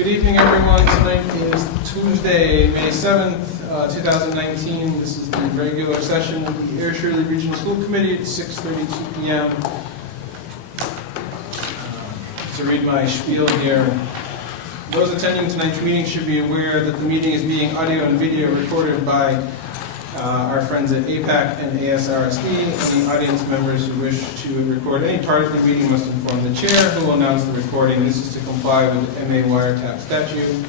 Good evening, everyone. Tonight is Tuesday, May 7th, 2019. This is the regular session of the Air Shirley Regional School Committee at 6:32 p.m. To read my spiel here, those attending tonight's meeting should be aware that the meeting is being audio and video recorded by our friends at APAC and ASRSD. Any audience members who wish to record any part of the meeting must inform the chair, who will announce the recording. This is to comply with the MA wiretap statute.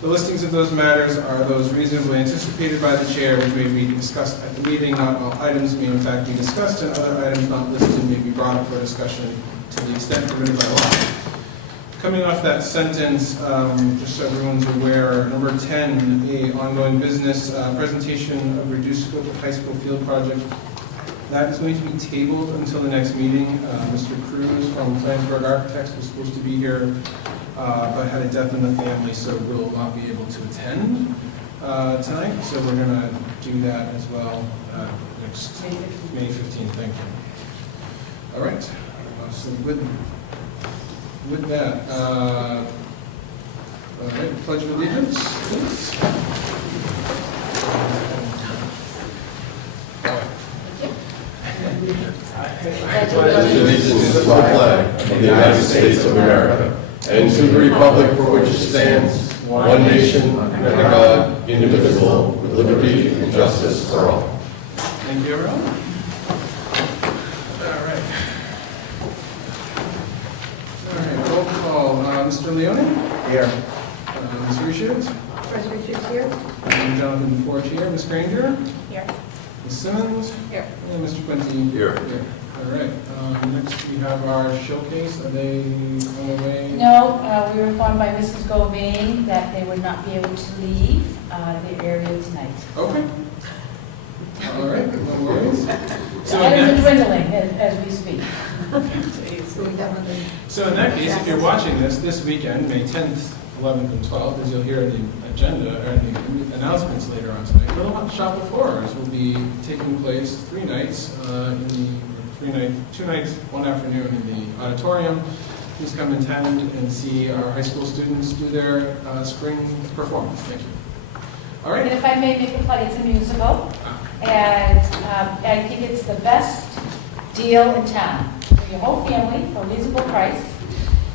The listings of those matters are those reasonably anticipated by the chair, which may be discussed at the meeting. Not all items may in fact be discussed, and other items not listed may be brought up for discussion to the extent permitted by law. Coming off that sentence, just so everyone's aware, number 10, a ongoing business presentation of reduced scope of high school field project. That is going to be tabled until the next meeting. Mr. Cruz from Flansburgh Architects was supposed to be here, but had a death in the family, so will not be able to attend tonight. So we're going to do that as well next May 15th. Thank you. All right. So with that, all right, Pledge of Allegiance, please. I pledge allegiance to the flag of the United States of America and to the republic for which it stands, one nation, under God, indivisible, with liberty and justice for all. Thank you, everyone. Mr. Leone? Here. Ms. Richards? Ms. Richards here. Jonathan Forge here. Ms. Granger? Here. Ms. Simmons? Here. And Mr. Quincy? Here. All right. Next we have our showcase. Are they on the way? No, we were informed by Mrs. Govain that they would not be able to leave the area tonight. Okay. All right. No worries. So items are dwindling as we speak. So in that case, if you're watching this weekend, May 10th, 11th, and 12th, as you'll hear in the agenda or in the announcements later on tonight, Little Shop of Horrors will be taking place 3 nights, 2 nights, 1 afternoon in the auditorium. Please come attend and see our high school students do their spring performance. Thank you. All right. And if I may make a plug, it's a musical, and I think it's the best deal in town for your whole family for a reasonable price.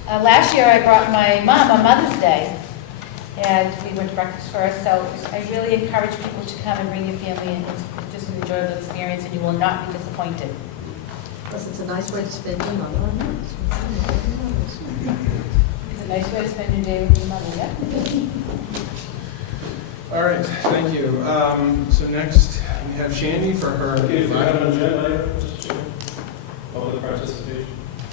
Last year I brought my mom on Mother's Day, and we went to breakfast first, so I really encourage people to come and bring your family, and it's just an enjoyable experience, and you will not be disappointed. Plus, it's a nice way to spend your mother on yours. It's a nice way to spend your day with your mother, yeah? All right, thank you. So next we have Shandy for her. Public participation.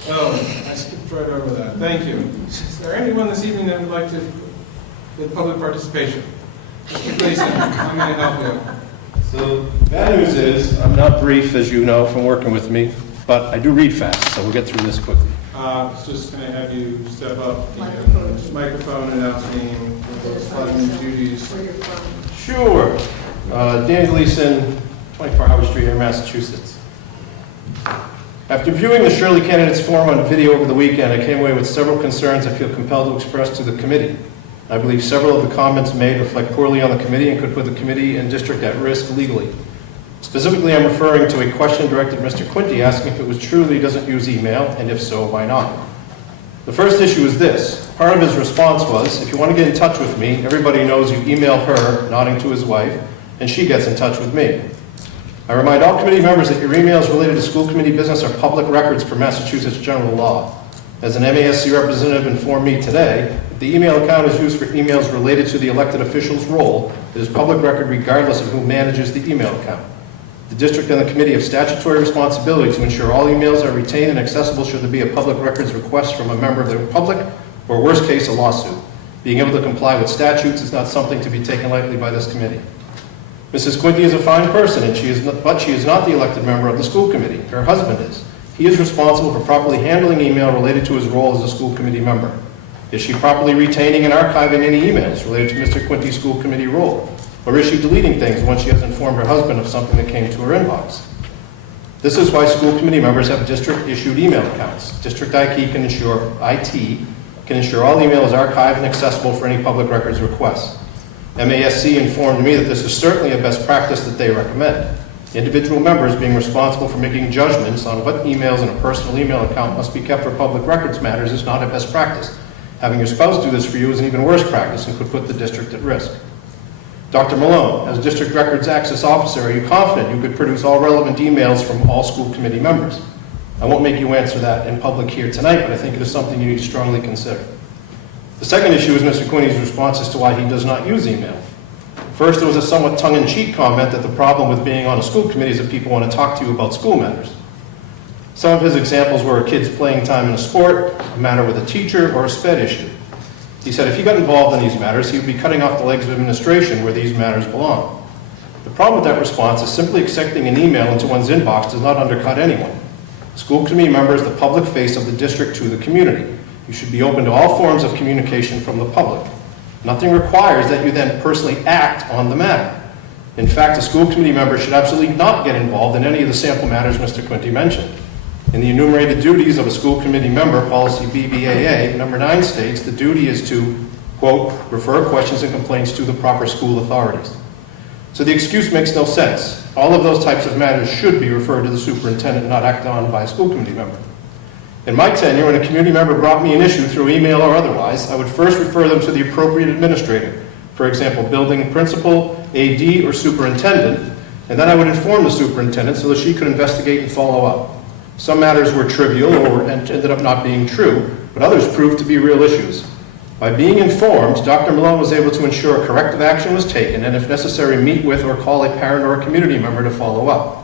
Oh, I skipped right over that. Thank you. Is there anyone this evening that would like to with public participation? Mr. Gleason, I'm going to help you. So bad news is, I'm not brief, as you know from working with me, but I do read fast, so we'll get through this quickly. Just can I have you step up the microphone and announce name, pledging duties. Where you're from. Sure. Dan Gleason, 24 Howard Street here, Massachusetts. After viewing the Shirley candidates forum on video over the weekend, I came away with several concerns I feel compelled to express to the committee. I believe several of the comments made reflect poorly on the committee and could put the committee and district at risk legally. Specifically, I'm referring to a question directed at Mr. Quinty asking if it was true that he doesn't use email, and if so, why not? The first issue is this. Part of his response was, if you want to get in touch with me, everybody knows you email her, nodding to his wife, and she gets in touch with me. I remind all committee members that your emails related to school committee business are public records per Massachusetts general law. As an MASC representative informed me today, if the email account is used for emails related to the elected official's role, it is public record regardless of who manages the email account. The district and the committee have statutory responsibility to ensure all emails are retained and accessible should there be a public records request from a member of the public, or worst case, a lawsuit. Being able to comply with statutes is not something to be taken lightly by this committee. Mrs. Quinty is a fine person, but she is not the elected member of the school committee. Her husband is. He is responsible for properly handling email related to his role as a school committee member. Is she properly retaining and archiving any emails related to Mr. Quinty's school committee role? Or is she deleting things once she has informed her husband of something that came to her inbox? This is why school committee members have district-issued email accounts. District IT can ensure can ensure all email is archived and accessible for any public records requests. MASC informed me that this is certainly a best practice that they recommend. Individual members being responsible for making judgments on what emails in a personal email account must be kept for public records matters is not a best practice. Having your spouse do this for you is an even worse practice and could put the district at risk. Dr. Malone, as District Records Access Officer, are you confident you could produce all relevant emails from all school committee members? I won't make you answer that in public here tonight, but I think it is something you need to strongly consider. The second issue is Mr. Quinney's response as to why he does not use email. First, there was a somewhat tongue-in-cheek comment that the problem with being on a school committee is that people want to talk to you about school matters. Some of his examples were a kid's playing time in a sport, a matter with a teacher, or a SPED issue. He said if he got involved in these matters, he would be cutting off the legs of administration where these matters belong. The problem with that response is simply accepting an email into one's inbox does not undercut anyone. School committee member is the public face of the district to the community. You should be open to all forms of communication from the public. Nothing requires that you then personally act on the matter. In fact, a school committee member should absolutely not get involved in any of the sample matters Mr. Quinty mentioned. In the enumerated duties of a school committee member, policy BBAA, number 9 states the duty is to, quote, refer questions and complaints to the proper school authorities. So the excuse makes no sense. All of those types of matters should be referred to the superintendent, not acted on by a school committee member. In my tenure, when a community member brought me an issue through email or otherwise, I would first refer them to the appropriate administrator, for example, building principal, AD, or superintendent, and then I would inform the superintendent so that she could investigate and follow up. Some matters were trivial or ended up not being true, but others proved to be real issues. By being informed, Dr. Malone was able to ensure corrective action was taken and, if necessary, meet with or call a parent or a community member to follow up.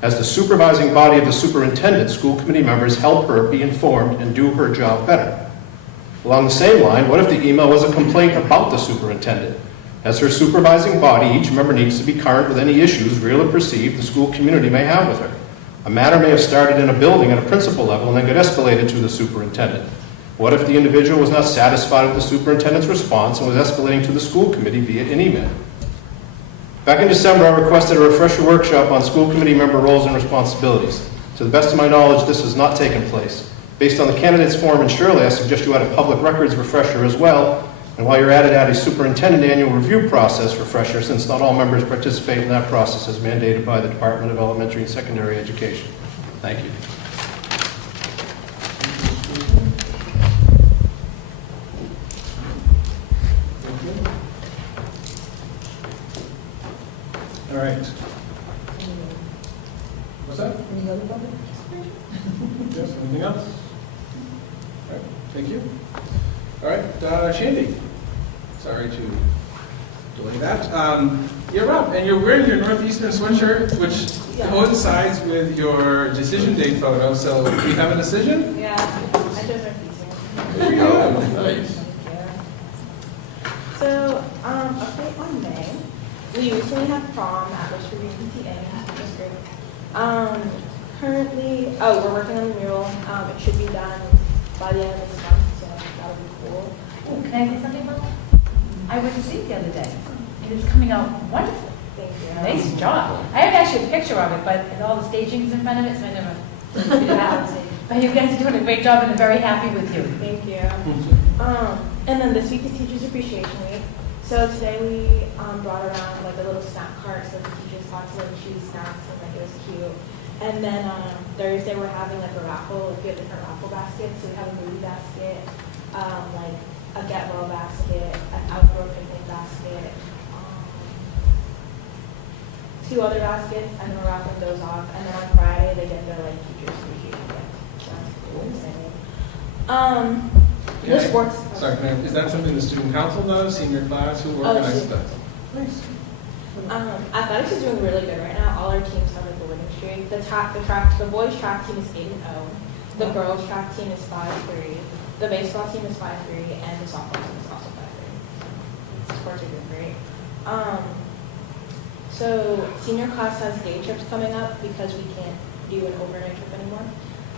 As the supervising body of the superintendent, school committee members help her be informed and do her job better. Along the same line, what if the email was a complaint about the superintendent? As her supervising body, each member needs to be current with any issues, real or perceived, the school community may have with her. A matter may have started in a building at a principal level and then got escalated to the superintendent. What if the individual was not satisfied with the superintendent's response and was escalating to the school committee via an email? Back in December, I requested a refresher workshop on school committee member roles and responsibilities. To the best of my knowledge, this has not taken place. Based on the candidates form in Shirley, I suggest you add a public records refresher as well. And while you're at it, add a superintendent annual review process refresher, since not all members participate in that process as mandated by the Department of Elementary and Secondary Education. Thank you. All right. What's that? Any other public? Yes, anything else? All right, thank you. All right, Shandy. Sorry to delay that. You're up, and you're wearing your Northeastern sweatshirt, which coincides with your decision day photo. So, do you have a decision? Yeah, I chose Northeastern. There you go. Nice. So, update on May. We recently had prom at West Virginia PTA, which was great. Currently, we're working on the mural. It should be done by the end of this month, so that'll be cool. Oh, can I say something about that? I went to see it the other day, and it's coming out wonderful. Thank you. Nice job. I have actually a picture of it, but all the staging's in front of it, so I never figured it out. But you guys are doing a great job, and I'm very happy with you. Thank you. And then this week is Teachers Appreciation Week. So today we brought around like a little snack cart so the teachers got to like choose snacks and like it was cute. And then Thursday we're having like a raffle, like we have different raffle baskets. So we have a movie basket, like a get well basket, an outdoor picnic basket, 2 other baskets, and then we're raffling those off. And then on Friday they get their like teachers appreciation gift. So that's cool. Exciting. The sports. Sorry, is that something the student council does, senior class, who organizes that? Nice. Athletics is doing really good right now. All our teams have like a winning streak. The boys track team is 8-0. The girls track team is 5-3. The baseball team is 5-3, and the softball team is also 5-3. Sports are doing great. So senior class has day trips coming up because we can't do an overnight trip anymore.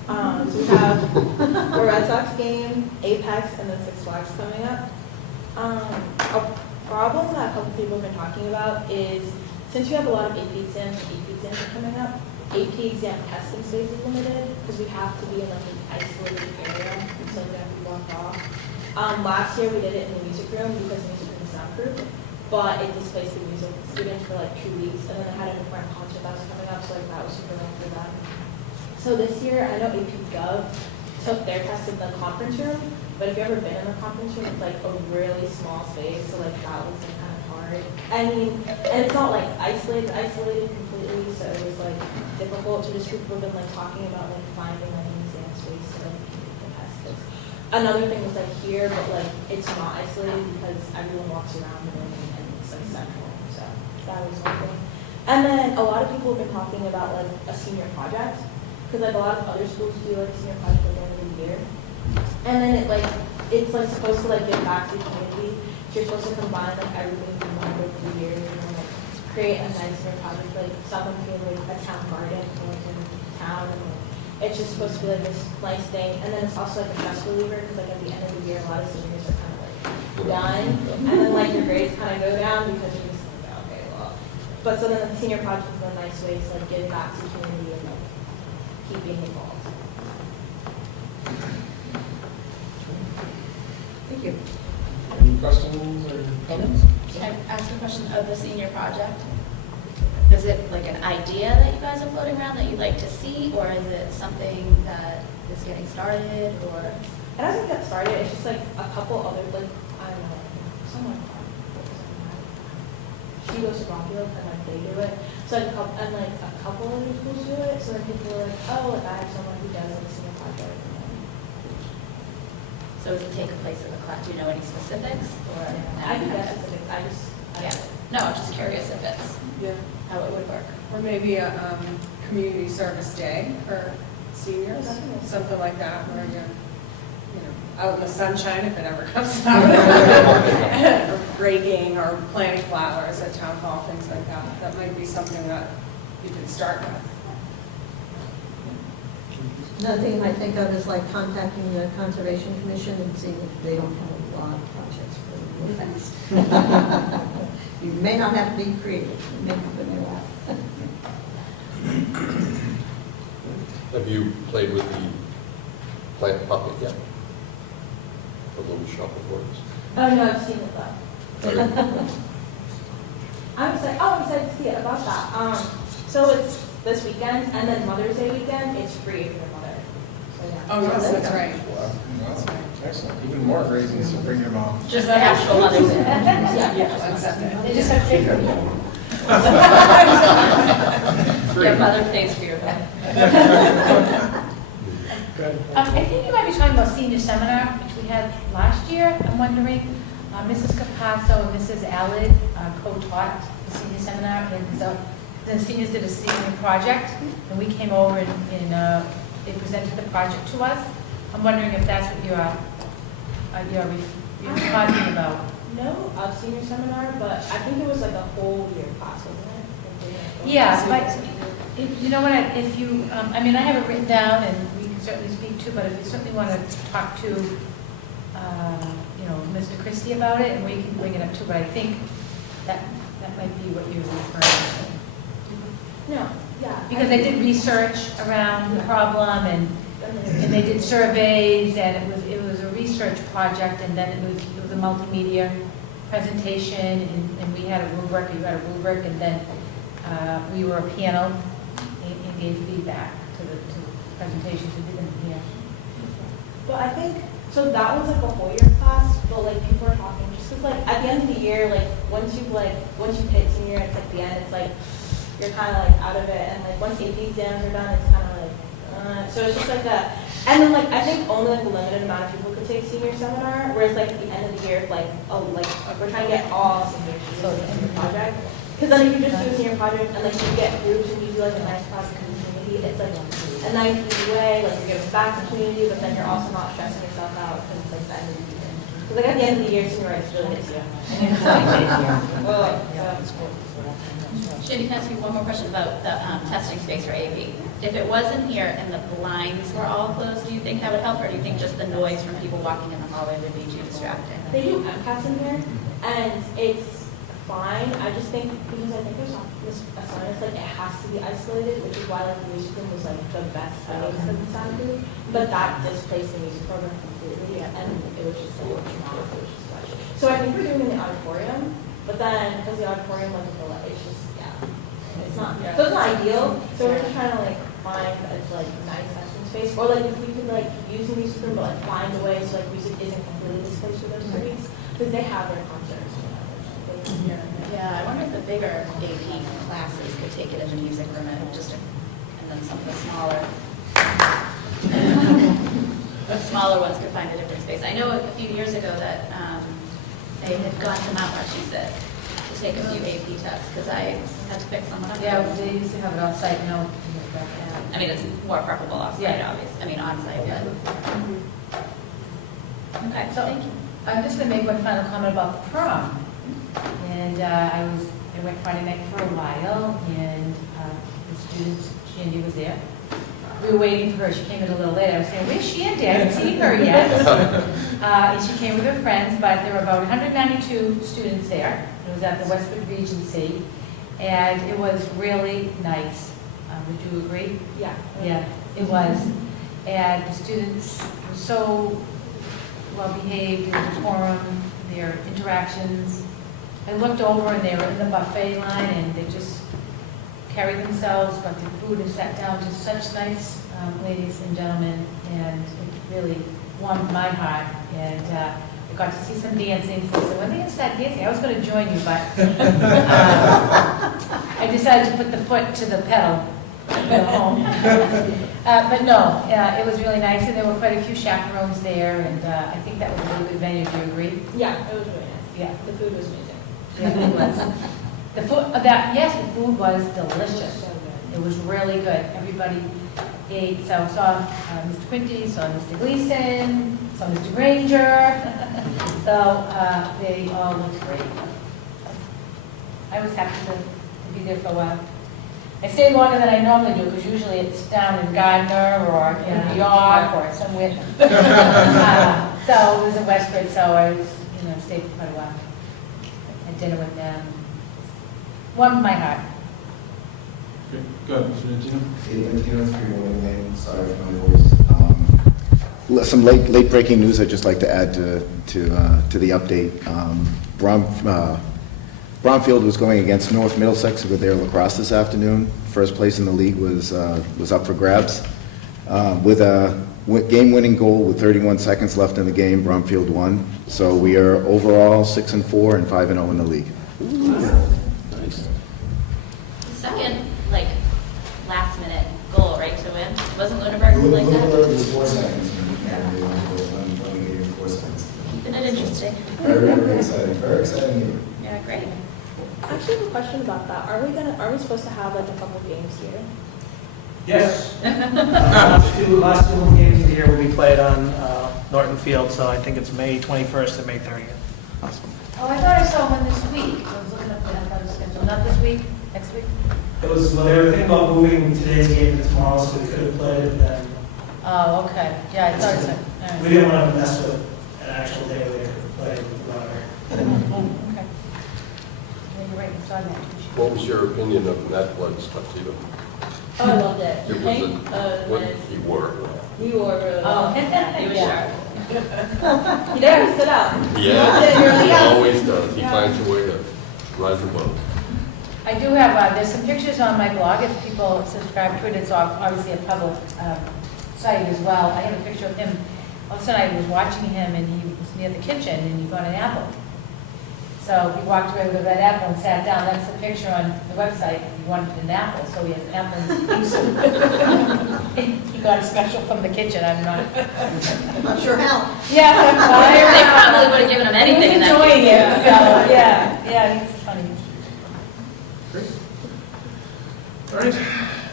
So we have the Red Sox game, Apex, and then Six Flags coming up. A problem that a couple people have been talking about is since we have a lot of AP exams are coming up, AP exam testing space is limited because we have to be in like an isolated area, so we have to be blocked off. Last year we did it in the music room because the music room is soundproof, but it displaced the music students for like 2 weeks, and then they had an important concert that was coming up, so like that was super long for them. So this year, I know AP Gov took their test in the conference room, but if you've ever been in the conference room, it's like a really small space, so like that was like kind of hard. I mean, and it's not like isolated completely, so it was like difficult to just people have been like talking about like finding like an exam space to like keep the test. Another thing was like here, but like it's not isolated because everyone walks around the room and it's like central, so that was one thing. And then a lot of people have been talking about like a senior project, because like a lot of other schools do like a senior project at the end of the year. And then it's like supposed to like give back to the community. So you're supposed to combine like everything you learned over the years and then like create a nice senior project, like someone create like a town garden for like in town, and like, it's just supposed to be like this nice thing. And then it's also like a stress reliever, because like at the end of the year, a lot of seniors are kind of like done, and then like your grades kind of go down because you're just like, okay, well. But so then the senior project is a nice way to like give back to the community and like keep being involved. Thank you. Any questions or comments? Can I ask a question of the senior project? Is it like an idea that you guys are floating around that you'd like to see, or is it something that is getting started, or? It hasn't get started, it's just like a couple other, like, I don't know, someone, she goes to Rockfield and like they do it. So like a couple other schools do it, so then people are like, oh, like I have someone who does like a senior project. So does it take place in the class? Do you know any specifics, or? I think that's specific, I Yeah, no, I'm just curious if it's Yeah, how it would work. or maybe a community service day for seniors, Oh, definitely. something like that, where you're, you know, out in the sunshine if it ever comes out. Or raking or planting flowers at town hall, things like that. That might be something that you could start with. Another thing you might think of is like contacting the Conservation Commission and seeing if they don't have a lot of projects for real fast. You may not have to be creative, you may have to know out. Have you played with the plant puppet yet? The little shuffleboards? Oh, no, I've seen it though. I'm excited to see it about that. So it's this weekend, and then Mother's Day weekend, it's free for your mother. So yeah. Oh, yes, that's right. Wow, excellent. Even more reasons to bring your mom. Just the actual Mother's Day. Yeah, accept They it. just have paper. Your mother pays for your bed. I think you might be talking about senior seminar, which we had last year. I'm wondering, Mrs. Capasso and Mrs. Allard co-taught the senior seminar, and so the seniors did a senior project, and we came over and they presented the project to us. I'm wondering if that's what you're talking about. No, senior seminar, but I think it was like a whole year class, wasn't it? Yeah, but you know what, if you, I mean, I have it written down and we can certainly speak to, but if you certainly want to talk to, Mr. Christie about it, and we can bring it up too, but I think that might be what you're referring No, yeah. to. Because they did research around the problem, and they did surveys, and it was a research project, and then it was a multimedia presentation, and we had a rubric, you had a rubric, and then we were a panel and gave feedback to the presentations we did in here. But I think, so that was like a whole year class, but like people are talking, just because like at the end of the year, like once you hit senior, it's like the end, it's like, you're kind of like out of it, and like once AP exams are done, it's kind of like, so it's just like and then like I think only like a limited amount of people could take senior seminar, whereas like at the end of the year, like we're trying to get all seniors to do like senior project, because then if you just do a senior project and like you get groups and you do like a nice project in the community, it's like a nice easy way, like you're giving back to the community, but then you're also not stressing yourself out because it's like the end of the year. Because like at the end of the year, senior rights really hits you. Shandy, can I ask you one more question about the testing space for AP? If it wasn't here and the blinds were all closed, do you think that would help, or do you think just the noise from people walking in the hallway would be too distracting? They do MCAS in there, and it's fine. I just think, because I think there's this assignment, like it has to be isolated, which is why like the music room was like the best place to be soundproof. But that displaced the music program completely, and it was just like auditorium, but then, because the auditorium wasn't full, it's just, it's not, so it's not ideal, so we're just trying to like find a like nice session space, or like if we could like use the music room, but like find a way so like music isn't completely displaced for those 2 weeks, because they have their concerts. Yeah, I wonder if the bigger AP classes could take it in the music room and then some of the smaller ones could find a different space. I know a few years ago that they had gone to Mount Wachusett to take a few AP tests, because I had to pick someone up. Yeah, they used to have it off-site, now. I mean, it's more preferable off-site, Yeah. obviously, I mean, on-site, but. Okay, So- thank you. I'm just going to make one final comment about the prom. And I went Friday night for a while, and the student, Shandy, was there. We were waiting for her. She came in a little late. I was saying, where's Shandy? I haven't seen her yet. And she came with her friends, but there were about 192 students there. It was at the Westwood Regency, and it was really nice. Would you agree? Yeah. Yeah, it was. And the students were so well behaved, their decorum, their interactions. I looked over and they were in the buffet line and they just carried themselves, got their food and sat down. Just such nice ladies and gentlemen, and it really warmed my heart. And I got to see some dancing. So I said, when are they going to start dancing? I was going to join you, but I decided to put the foot to the pedal and go home. But no, it was really nice, and there were quite a few chaperones there, and I think that was a really good venue. Do you agree? Yeah, it was really nice. Yeah. The food was amazing. Yeah, it was. The food, yes, the food was delicious. So good. It was really good. Everybody ate. So I saw Mr. Quinty, saw Mr. Gleason, saw Mr. Granger. So they all looked great. I was happy to be there for a while. I stayed longer than I normally do, because usually it's down in Gardner or in New York or somewhere. So it was in Westford, so I was, stayed for quite a while. Had dinner with them. Warmed my heart. Okay, good. Mr. Gino? 8:3 Lane, sorry for my voice. Some late breaking news I'd just like to add to the update. Bromfield was going against North Middlesex with their lacrosse this afternoon. First place in the league was up for grabs. With a game-winning goal with 31 seconds left in the game, Bromfield won. So we are overall 6-4 and 5-0 in the league. Nice. Second, last minute goal, right, to win? Wasn't Lunenburg like that? Lunenburg was 4 seconds, and they won the game in 4 seconds. Keeping it interesting. Very exciting, very exciting game. Yeah, great. I actually have a question about that. Are we supposed to have like a couple games here? Yes. Last two games of the year will be played on Norton Field, so I think it's May 21st and May 30th. Awesome. Oh, I thought I saw one this week. I was looking up the schedule. Not this week, next week? It was, well, they were thinking about moving today's game to tomorrow, so we could have played it then. Oh, okay. Yeah, I thought so. All right. We didn't want to mess with an actual day where they could have played whatever. Okay. Yeah, you're right, I saw that. What was your opinion of Netflix, Tuxedo? Oh, I loved it. It was Hank, what you were. you were really Oh, He was yeah. sharp. He never stood up. Yeah, he Yeah. always does. He finds a way to rise above. I do have, there's some pictures on my blog, if people subscribe to it, it's obviously a public site as well. I have a picture of him, all of a sudden I was watching him and he was near the kitchen and he got an apple. So he walked away with a red apple and sat down, that's the picture on the website, he wanted an apple, so he has an apple in his piece. He got a special from the kitchen, I'm not. I'm not sure how. Yeah. They probably would have given him anything in that Enjoying case. it, so, yeah, he's funny. Great. All right.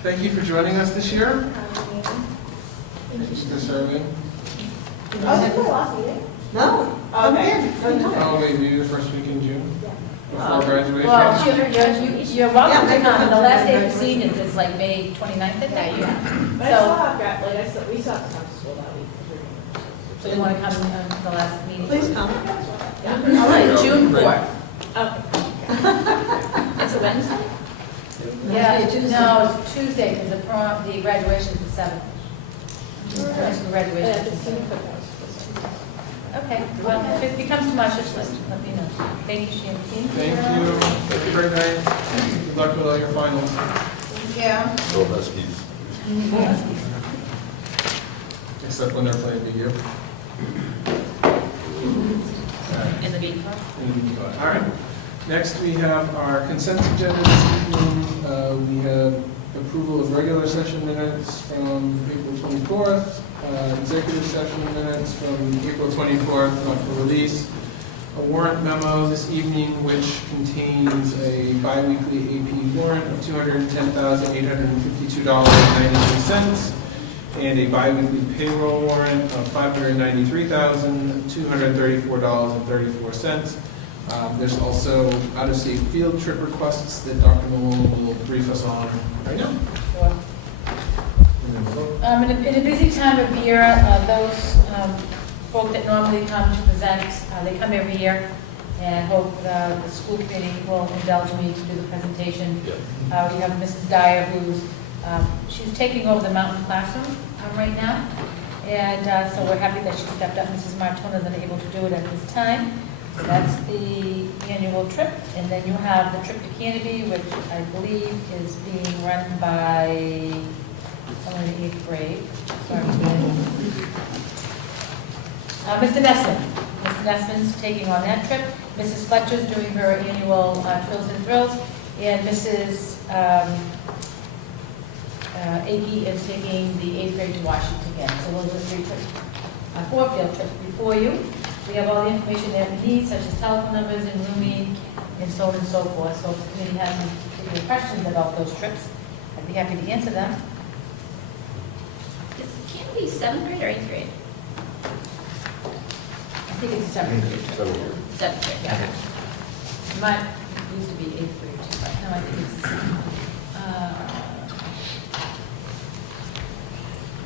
Thank you for joining us this year. Thank you, Ms. Irving. Oh, this is my last meeting? No. Okay. Oh, maybe the first week in June, before graduation. Well, you're welcome to Yeah, come, the last day for graduation. seniors is like May 29th, I think. But I So- still have we still have to come to school that week. So you want to come to the last meeting? Please come. Yeah. All right, June 4th. Okay. It's a Wednesday? Yeah, Wednesday, Tuesday. no, it's Tuesday, because the graduation is the 7th. Graduation Yeah, is the the senior 7th. cookouts. Okay, well, if it becomes too much, just let me know. Thank you, Shannon. Thank you. Have a great night. Good luck with all your finals. Yeah. Go Huskies. Except when they're playing BU. In the meeting. All right. Next, we have our consent agenda this evening. We have approval of regular session minutes from April 24th, executive session minutes from April 24th, not for release. A warrant memo this evening which contains a biweekly AP warrant of $210,852.93 and a biweekly payroll warrant of $593,234.34. There's also out-of-state field trip requests that Dr. Malone will brief us on right now. Sure. In a busy time of year, those folk that normally come to present, they come every year, and hope the school committee will indulge me to do the presentation. Yep. We have Mrs. Dyer, who's she's taking over the mountain classroom right now, and so we're happy that she stepped up. Mrs. Martone isn't able to do it at this time. So that's the annual trip, and then you have the trip to Canterbury, which I believe is being run by someone in the 8th grade. Sorry. Mr. Nessman. Mr. Nessman's taking on that trip. Mrs. Fletcher's doing her annual Trills and Thrills, and Mrs. Akey is taking the 8th grade to Washington again. So those are 3 trips, 4 field trips before you. We have all the information that we need, such as telephone numbers and rooming, and so on and so forth. So if the committee has any particular questions about those trips, I'd be happy to answer them. Can it be 7th grade or 8th grade? I think it's a separate trip. 7th grade, yeah. Mine used to be 8th grade too, but no, I think it's the same.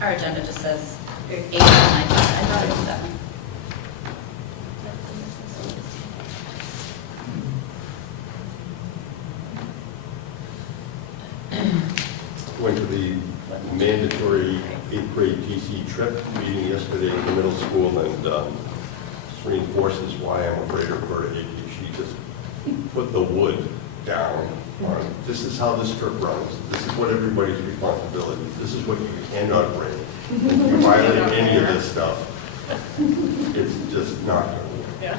Our agenda just says 8 and 9. I thought it was 7. Went to the mandatory 8th grade TC trip meeting yesterday at the middle school, and just reinforces why I'm afraid of her. She just put the wood down on, this is how this trip runs. This is what everybody's responsibility. This is what you cannot bring. If you violate any of this stuff, it's just not going to work. Yeah.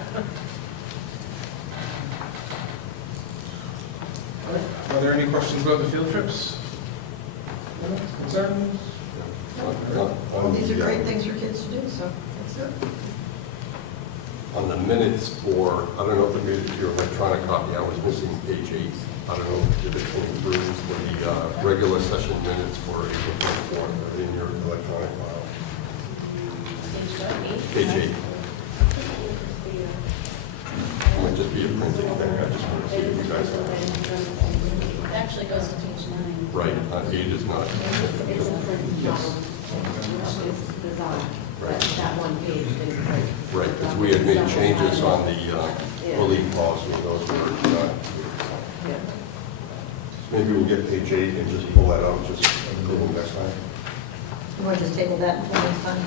Are there any questions about the field trips? Concerns? Well, these are great things for kids to do, so that's it. On the minutes for, I don't know if it made it to your electronic copy, I was missing page 8. I don't know if it came through for the regular session minutes for April 24th. Are they in your electronic file? Page 8. It might just be a printing thing. I just want to see if you guys have it. It actually goes to page 9. Right, 8 is not. Yes. Right. That one page didn't break. Right, because we had made changes on the bullying policy, and those were not. Maybe we'll get page 8 and just pull that out, just approve them next time. You want to just table that until next time?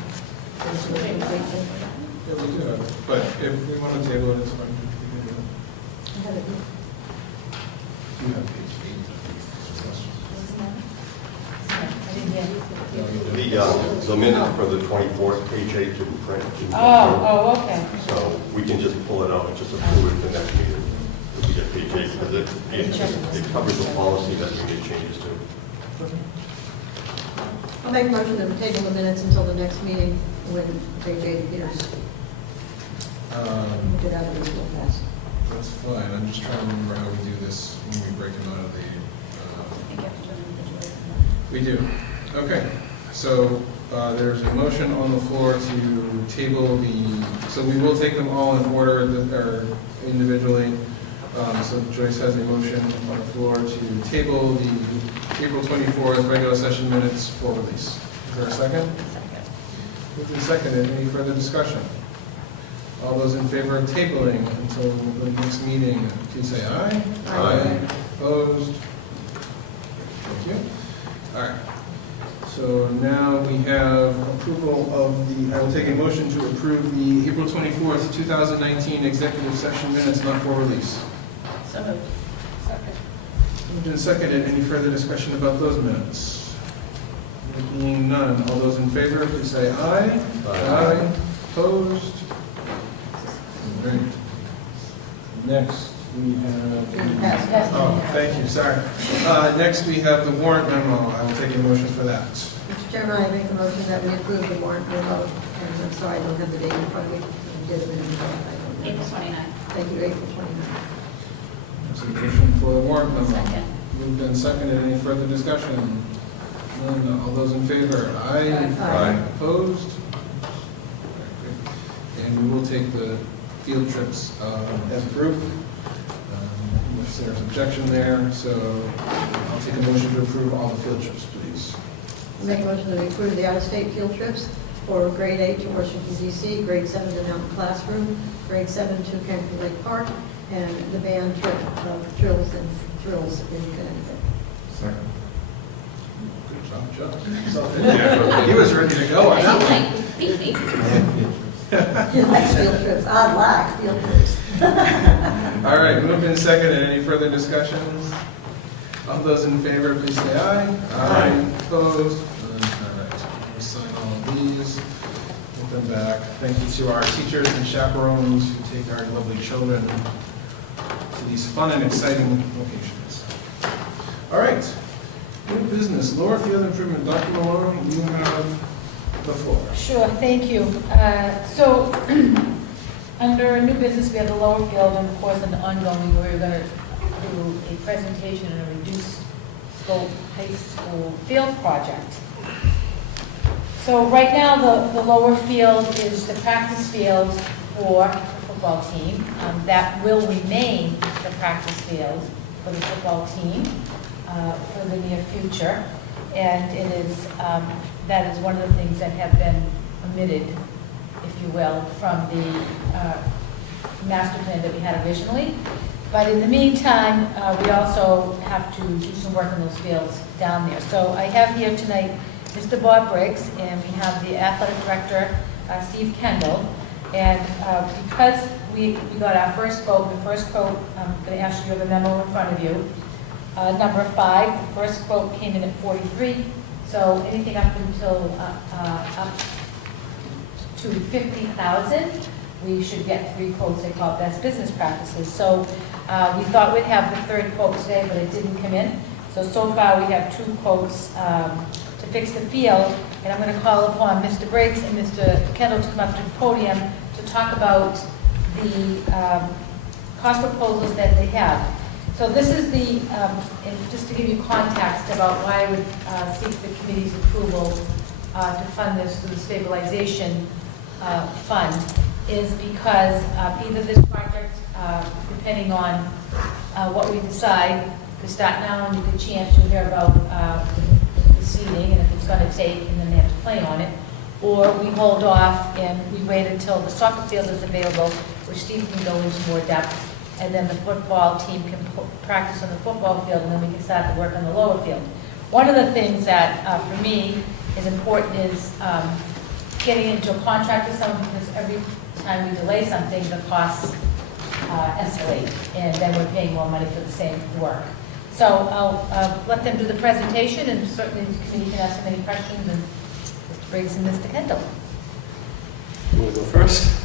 Yeah, we do have it. But if we want to table it, it's fine. We can do I have it. that. You have page 8. The minutes for the 24th, page 8 didn't print. Oh, okay. So we can just pull it out and just approve it the next meeting. If we get page 8, because it covers the policy that we made changes to. I'll make a motion that we table the minutes until the next meeting when page 8 appears. We'll get out of this real fast. That's fine. I'm just trying to remember how we do this when we break them out of the. I think you have to do it individually. We do. Okay. So there's a motion on the floor to table so we will take them all in order or individually. So Joyce has a motion on the floor to table the April 24th regular session minutes for release. Is there a second? Second. Moved and seconded. Any further discussion? All those in favor of tabling until the next meeting, please say aye. Aye. Opposed? Thank you. All right. So now we have approval of I will take a motion to approve the April 24th, 2019 executive session minutes not for release. So moved. Moved and seconded. Any further discussion about those minutes? There being none, all those in favor, please say aye. Aye. Opposed? All right. Next, we have... Oh, thank you, sorry. Next, we have the warrant memo. I will take a motion for that. Mr. Chairman, I make a motion that we approve the warrant memo, and I'm sorry, I don't have the date in front of me. I did it a minute ago. I don't know. April 29th. Thank you, April 29th. There's a motion for the warrant memo. Second. Moved and seconded. Any further discussion? None. All those in favor? Aye. Aye. Opposed? And we will take the field trips as a group. If there's objection there, so I'll take a motion to approve all the field trips, please. Make a motion that we approve the out-of-state field trips for grade 8 to Washington DC, grade 7 to Mountain Classroom, grade 7 to Canterbury Lake Park, and the band trip of Thrills in Connecticut. Second. Good job, Chuck. He was ready to go on that one. Beat me. He likes field trips. I like field trips. All right, moved and seconded. Any further discussion? All those in favor, please say aye. Aye. Opposed? All right, we'll sign all of these. Put them back. Thank you to our teachers and chaperones who take our lovely children to these fun and exciting locations. All right, new business, lower field improvement. Dr. Malone, you have the floor. Sure, thank you. So, under new business, we have the lower field, and of course, in the ongoing, we're going to do a presentation on a reduced scope high school field project. So right now, the lower field is the practice field for the football team. That will remain the practice field for the football team for the near future. And it is, that is one of the things that have been omitted, if you will, from the master plan that we had originally. But in the meantime, we also have to do some work in those fields down there. So I have here tonight Mr. Bob Briggs, and we have the athletic director, Steve Kendall. And because we got our first quote, the first quote, I'm going to ask you, you have a memo in front of you. Number 5, the first quote came in at 43. So anything up until up to 50,000, we should get 3 quotes they call best business practices. So we thought we'd have the third quote today, but it didn't come in. So far we have 2 quotes to fix the field, and I'm going to call upon Mr. Briggs and Mr. Kendall to come up to the podium to talk about the cost proposals that they have. So this is the, and just to give you context about why I would seek the committee's approval to fund this through the stabilization fund, is because either this project, depending on what we decide, could start now and you could chance to hear about the seeding and if it's going to take, and then they have to plan on it, or we hold off and we wait until the soccer field is available, which Steve can go into more depth, and then the football team can practice on the football field, and then we can start to work on the lower field. One of the things that, for me, is important is getting into a contract with someone, because every time we delay something, the costs escalate, and then we're paying more money for the same work. So I'll let them do the presentation, and certainly the committee can ask them any questions, and Mr. Briggs and Mr. Kendall. You want to go first?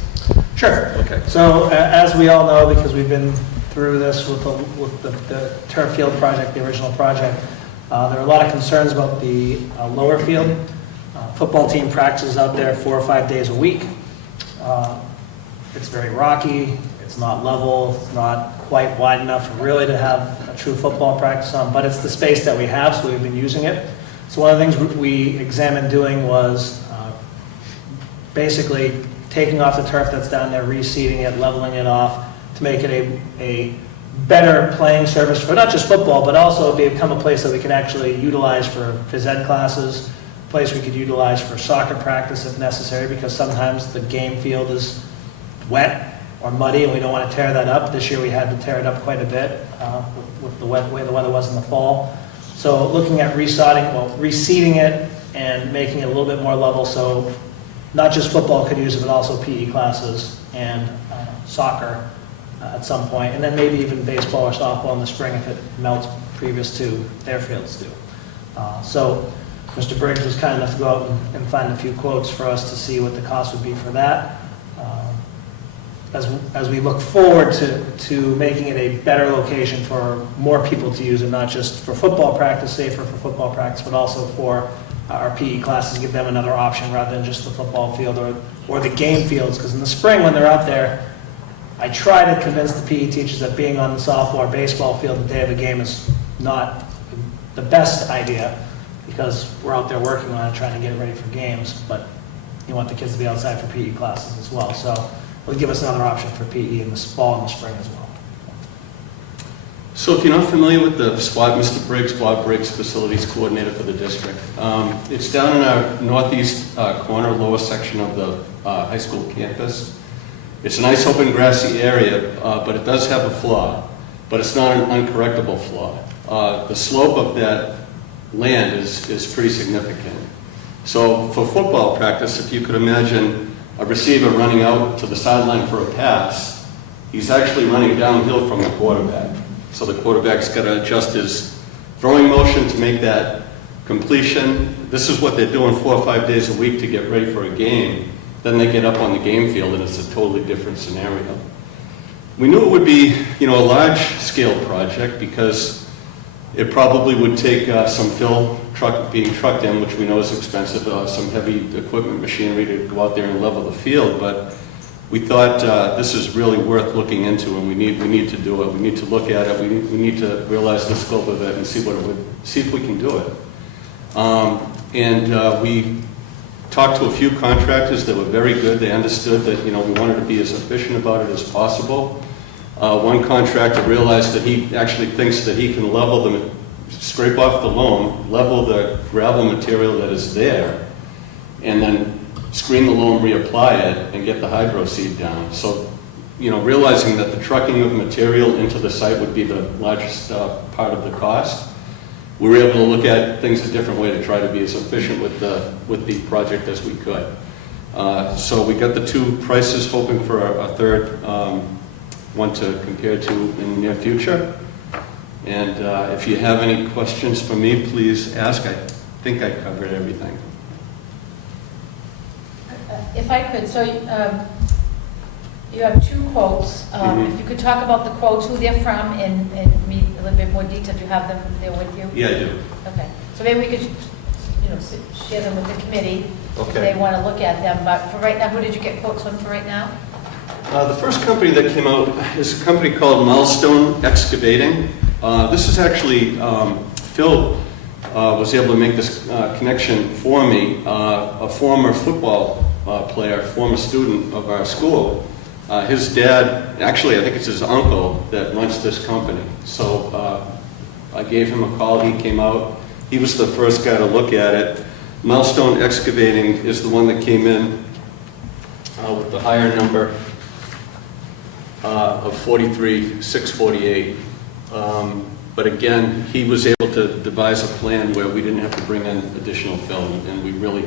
Sure. Okay. So as we all know, because we've been through this with the turf field project, the original project, there are a lot of concerns about the lower field. Football team practices out there 4 or 5 days a week. It's very rocky. It's not level. It's not quite wide enough really to have a true football practice on, but it's the space that we have, so we've been using it. So one of the things we examined doing was basically taking off the turf that's down there, reseeding it, leveling it off to make it a better playing surface for not just football, but also become a place that we can actually utilize for phys ed classes, a place we could utilize for soccer practice if necessary, because sometimes the game field is wet or muddy and we don't want to tear that up. This year we had to tear it up quite a bit with the way the weather was in the fall. So looking at reseeding it, and making it a little bit more level, so not just football could use it, but also PE classes and soccer at some point, and then maybe even baseball or softball in the spring if it melts previous to their fields do. So Mr. Briggs was kind enough to go out and find a few quotes for us to see what the cost would be for that. As we look forward to making it a better location for more people to use it, not just for football practice, safer for football practice, but also for our PE classes, give them another option rather than just the football field or the game fields, because in the spring when they're out there, I try to convince the PE teachers that being on the softball or baseball field the day of a game is not the best idea, because we're out there working on it, trying to get it ready for games, but you want the kids to be outside for PE classes as well. So it'll give us another option for PE in the fall and the spring as well. So if you're not familiar with the SWAT, Mr. Briggs, Bob Briggs, Facilities Coordinator for the district, it's down in our northeast corner, lower section of the high school campus. It's a nice open grassy area, but it does have a flaw, but it's not an uncorrectable flaw. The slope of that land is pretty significant. So for football practice, if you could imagine a receiver running out to the sideline for a pass, he's actually running downhill from the quarterback. So the quarterback's got to adjust his throwing motion to make that completion. This is what they're doing 4 or 5 days a week to get ready for a game. Then they get up on the game field and it's a totally different scenario. We knew it would be, a large-scale project because it probably would take some fill being trucked in, which we know is expensive, some heavy equipment machinery to go out there and level the field. But we thought this is really worth looking into, and we need to do it. We need to look at it. We need to realize the scope of it and see if we can do it. We talked to a few contractors that were very good. They understood that we wanted to be as efficient about it as possible. One contractor realized that he actually thinks that he can scrape off the loam, level the gravel material that is there, and then screen the loam, reapply it, and get the hydro seed down. So, realizing that the trucking of material into the site would be the largest part of the cost, we were able to look at things a different way to try to be as efficient with the project as we could. So we got the two prices, hoping for a third one to compare to in the near future. And if you have any questions for me, please ask. I think I covered everything. If I could, so you have two quotes. If you could talk about the quotes, who they're from, and me a little bit more detail. Do you have them there with you? Yeah, I do. Okay. So maybe we could, share them with the committee if Okay. they want to look at them. But for right now, who did you get quotes from for right now? The first company that came out is a company called Milestone Excavating. This is actually, Phil was able to make this connection for me. A former football player, former student of our school, his dad, actually I think it's his uncle that runs this company. So I gave him a call, he came out. He was the first guy to look at it. Milestone Excavating is the one that came in with the higher number of $43,648. But again, he was able to devise a plan where we didn't have to bring in additional fill, and we really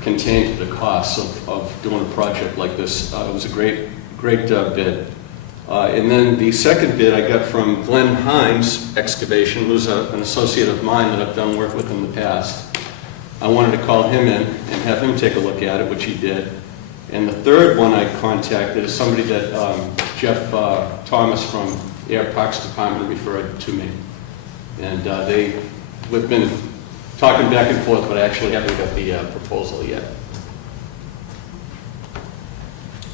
contained the costs of doing a project like this. It was a great bid. And then the second bid I got from Glenn Hines Excavation, who's an associate of mine that I've done work with in the past. I wanted to call him in and have him take a look at it, which he did. And the third one I contacted is somebody that Jeff Thomas from Air Parks Department referred to me. And we've been talking back and forth, but I actually haven't got the proposal yet.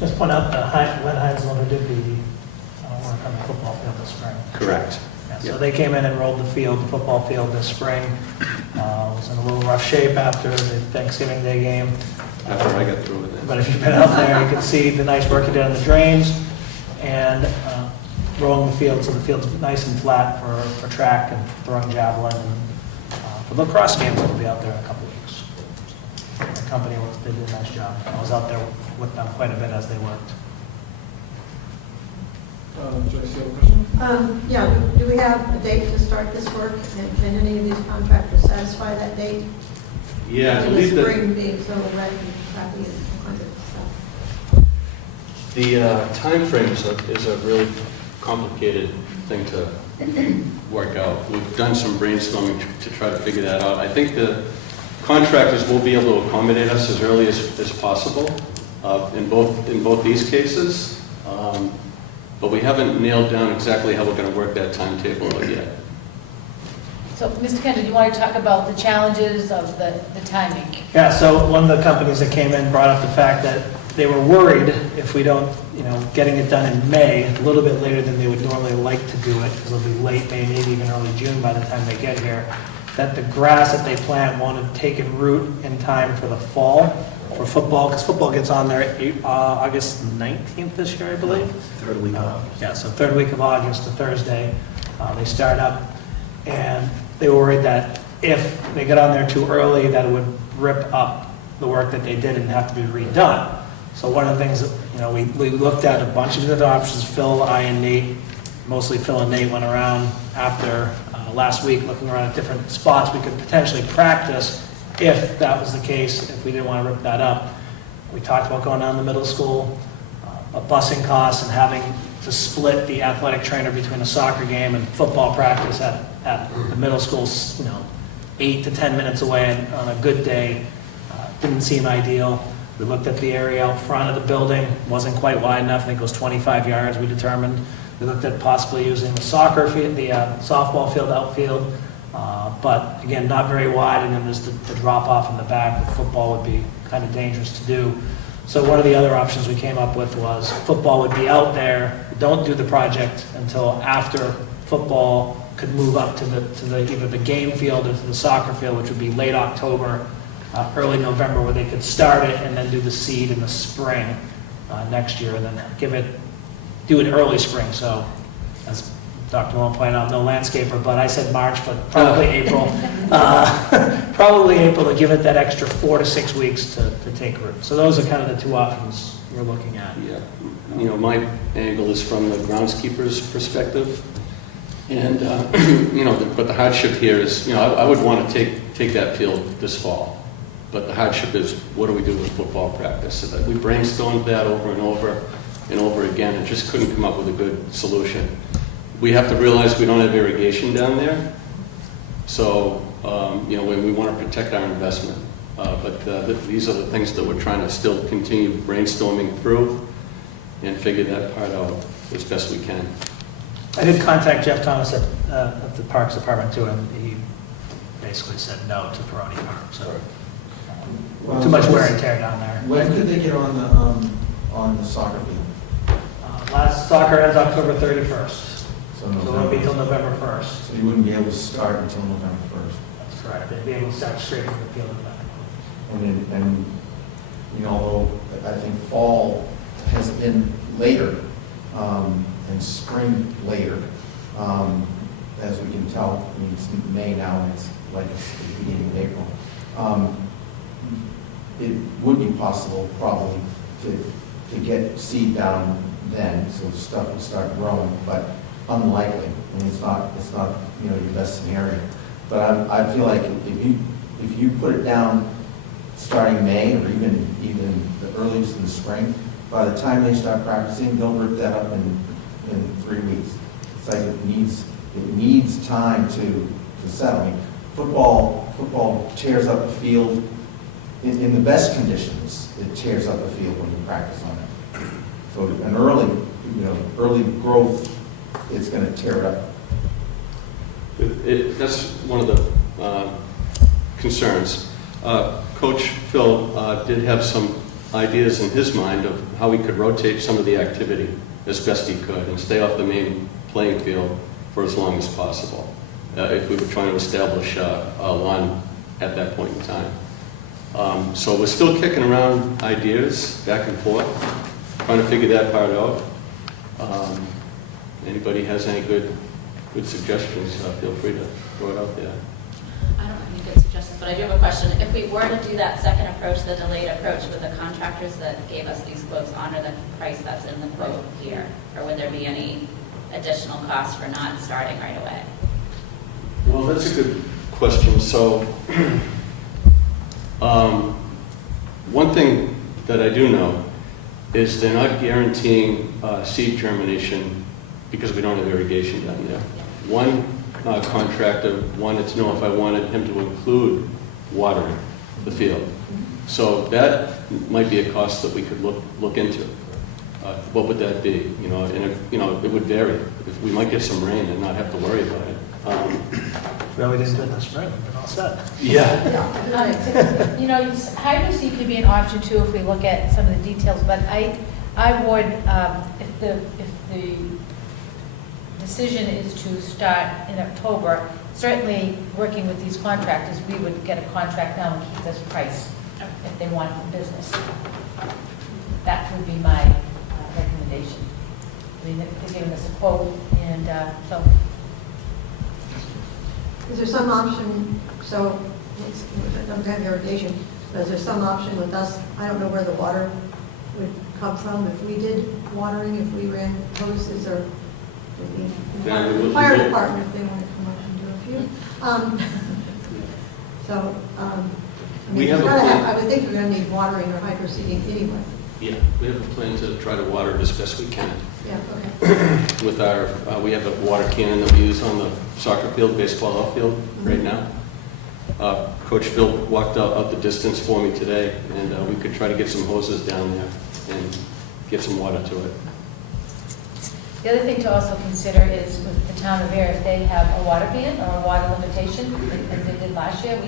Let's point out that Glenn Hines is the one who did the work on the football field this spring. Correct. Yeah, so they came in and rolled the football field this spring. It was in a little rough shape after the Thanksgiving Day game. After I got through with it. But if you've been out there, you can see the nice work he did on the drains and rolling the field so the field's nice and flat for track and throwing javelin. And for the lacrosse games, we'll be out there in a couple of weeks. The company did a nice job. I was out there with them quite a bit as they worked. Joyce, you have a question? Yeah, do we have a date to start this work? And can any of these contractors satisfy that date? Yeah, I In the believe that spring being so wet and crappy and all kinds of stuff. the timeframe is a really complicated thing to work out. We've done some brainstorming to try to figure that out. I think the contractors will be able to accommodate us as early as possible in both these cases, but we haven't nailed down exactly how we're going to work that timetable out yet. So, Mr. Kendall, do you want to talk about the challenges of the timing? Yeah, so one of the companies that came in brought up the fact that they were worried if we don't, getting it done in May, a little bit later than they would normally like to do it, because it'll be late May, maybe even early June by the time they get here, that the grass that they plant won't have taken root in time for the fall, for football, because football gets on there August 19th this year, I believe. Third week. Yeah, so third week of August, the Thursday, they start up, and they were worried that if they got on there too early, that it would rip up the work that they did and have to be redone. So one of the things that, we looked at a bunch of different options. Phil, I, and Nate, mostly Phil and Nate, went around after last week looking around at different spots we could potentially practice if that was the case, if we didn't want to rip that up. We talked about going down the middle school, busing costs, and having to split the athletic trainer between a soccer game and football practice at the middle school, 8 to 10 minutes away on a good day. Didn't seem ideal. We looked at the area out front of the building, wasn't quite wide enough, I think it was 25 yards, we determined. We looked at possibly using the soccer field, the softball field outfield, but again, not very wide, and then there's the drop off in the back. The football would be kind of dangerous to do. So one of the other options we came up with was football would be out there, don't do the project until after football could move up to either the game field or to the soccer field, which would be late October, early November, where they could start it and then do the seed in the spring next year, and then do it early spring. So, as Dr. Malone pointed out, no landscaper, but I said March, but probably April. Probably April to give it that extra 4 to 6 weeks to take root. So those are kind of the two options we're looking at. Yeah, my angle is from the groundskeeper's perspective. And, but the hardship here is, I would want to take that field this fall. But the hardship is, what do we do with football practice? So that we brainstormed that over and over and over again and just couldn't come up with a good solution. We have to realize we don't have irrigation down there. So, we want to protect our investment. But these are the things that we're trying to still continue brainstorming through and figure that part out as best we can. I did contact Jeff Thomas at the Parks Department too, and he basically said no to Peroni Park. So too much wear and tear down there. When could they get on the soccer field? Last soccer ends October 31st, So so it won't be until November 1st. So you wouldn't be able to start until November 1st. That's correct. They'd be able to start straight from the field at that point. And although I think fall has been later, and spring later, as we can tell, I mean, it's May now, and it's like it's the beginning of April. It would be possible probably to get seed down then, so stuff would start growing, but unlikely. I mean, it's not your best scenario. But I feel like if you put it down starting May or even the earliest in the spring, by the time they start practicing, they'll rip that up in 3 weeks. It's like it needs time to settle. I mean, football tears up a field in the best conditions. It tears up a field when you practice on it. So an early growth, it's going to tear it up. That's one of the concerns. Coach Phil did have some ideas in his mind of how we could rotate some of the activity as best he could and stay off the main playing field for as long as possible if we were trying to establish a lawn at that point in time. So we're still kicking around ideas back and forth, trying to figure that part out. Anybody has any good suggestions, feel free to throw it out there. I don't have any good suggestions, but I do have a question. If we were to do that second approach, the delayed approach, would the contractors that gave us these quotes honor the price that's in the quote here? Or would there be any additional costs for not starting right away? Well, that's a good question. So One thing that I do know is they're not guaranteeing seed germination because we don't have irrigation down there. One contractor wanted to know if I wanted him to include watering the field. So that might be a cost that we could look into. What would that be? You know, and it would vary. If we might get some rain and not have to worry about it. Well, we didn't do it this spring, we've been all set. Yeah. You know, hydro seed could be an option too if we look at some of the details, but I would, if the decision is to start in October, certainly working with these contractors, we would get a contract now and keep this price if they want the business. That would be my recommendation. I mean, they're giving us a quote, and so. Is there some option, so, we don't have irrigation, but is there some option with us, I don't know where the water would come from, if we did watering, if we ran hoses, or the fire department, if they want to come up and do a few. So, I We mean, have it's a gotta plan. I would think we're gonna need watering or hydro seeding anyway. Yeah, we have a plan to try to water it as best we can. Yeah, okay. With our, we have a water cannon that we use on the soccer field, baseball outfield right now. Coach Phil walked out the distance for me today, and we could try to get some hoses down there and get some water to it. The other thing to also consider is with the town of Air, if they have a water ban or a water limitation, as they did last year,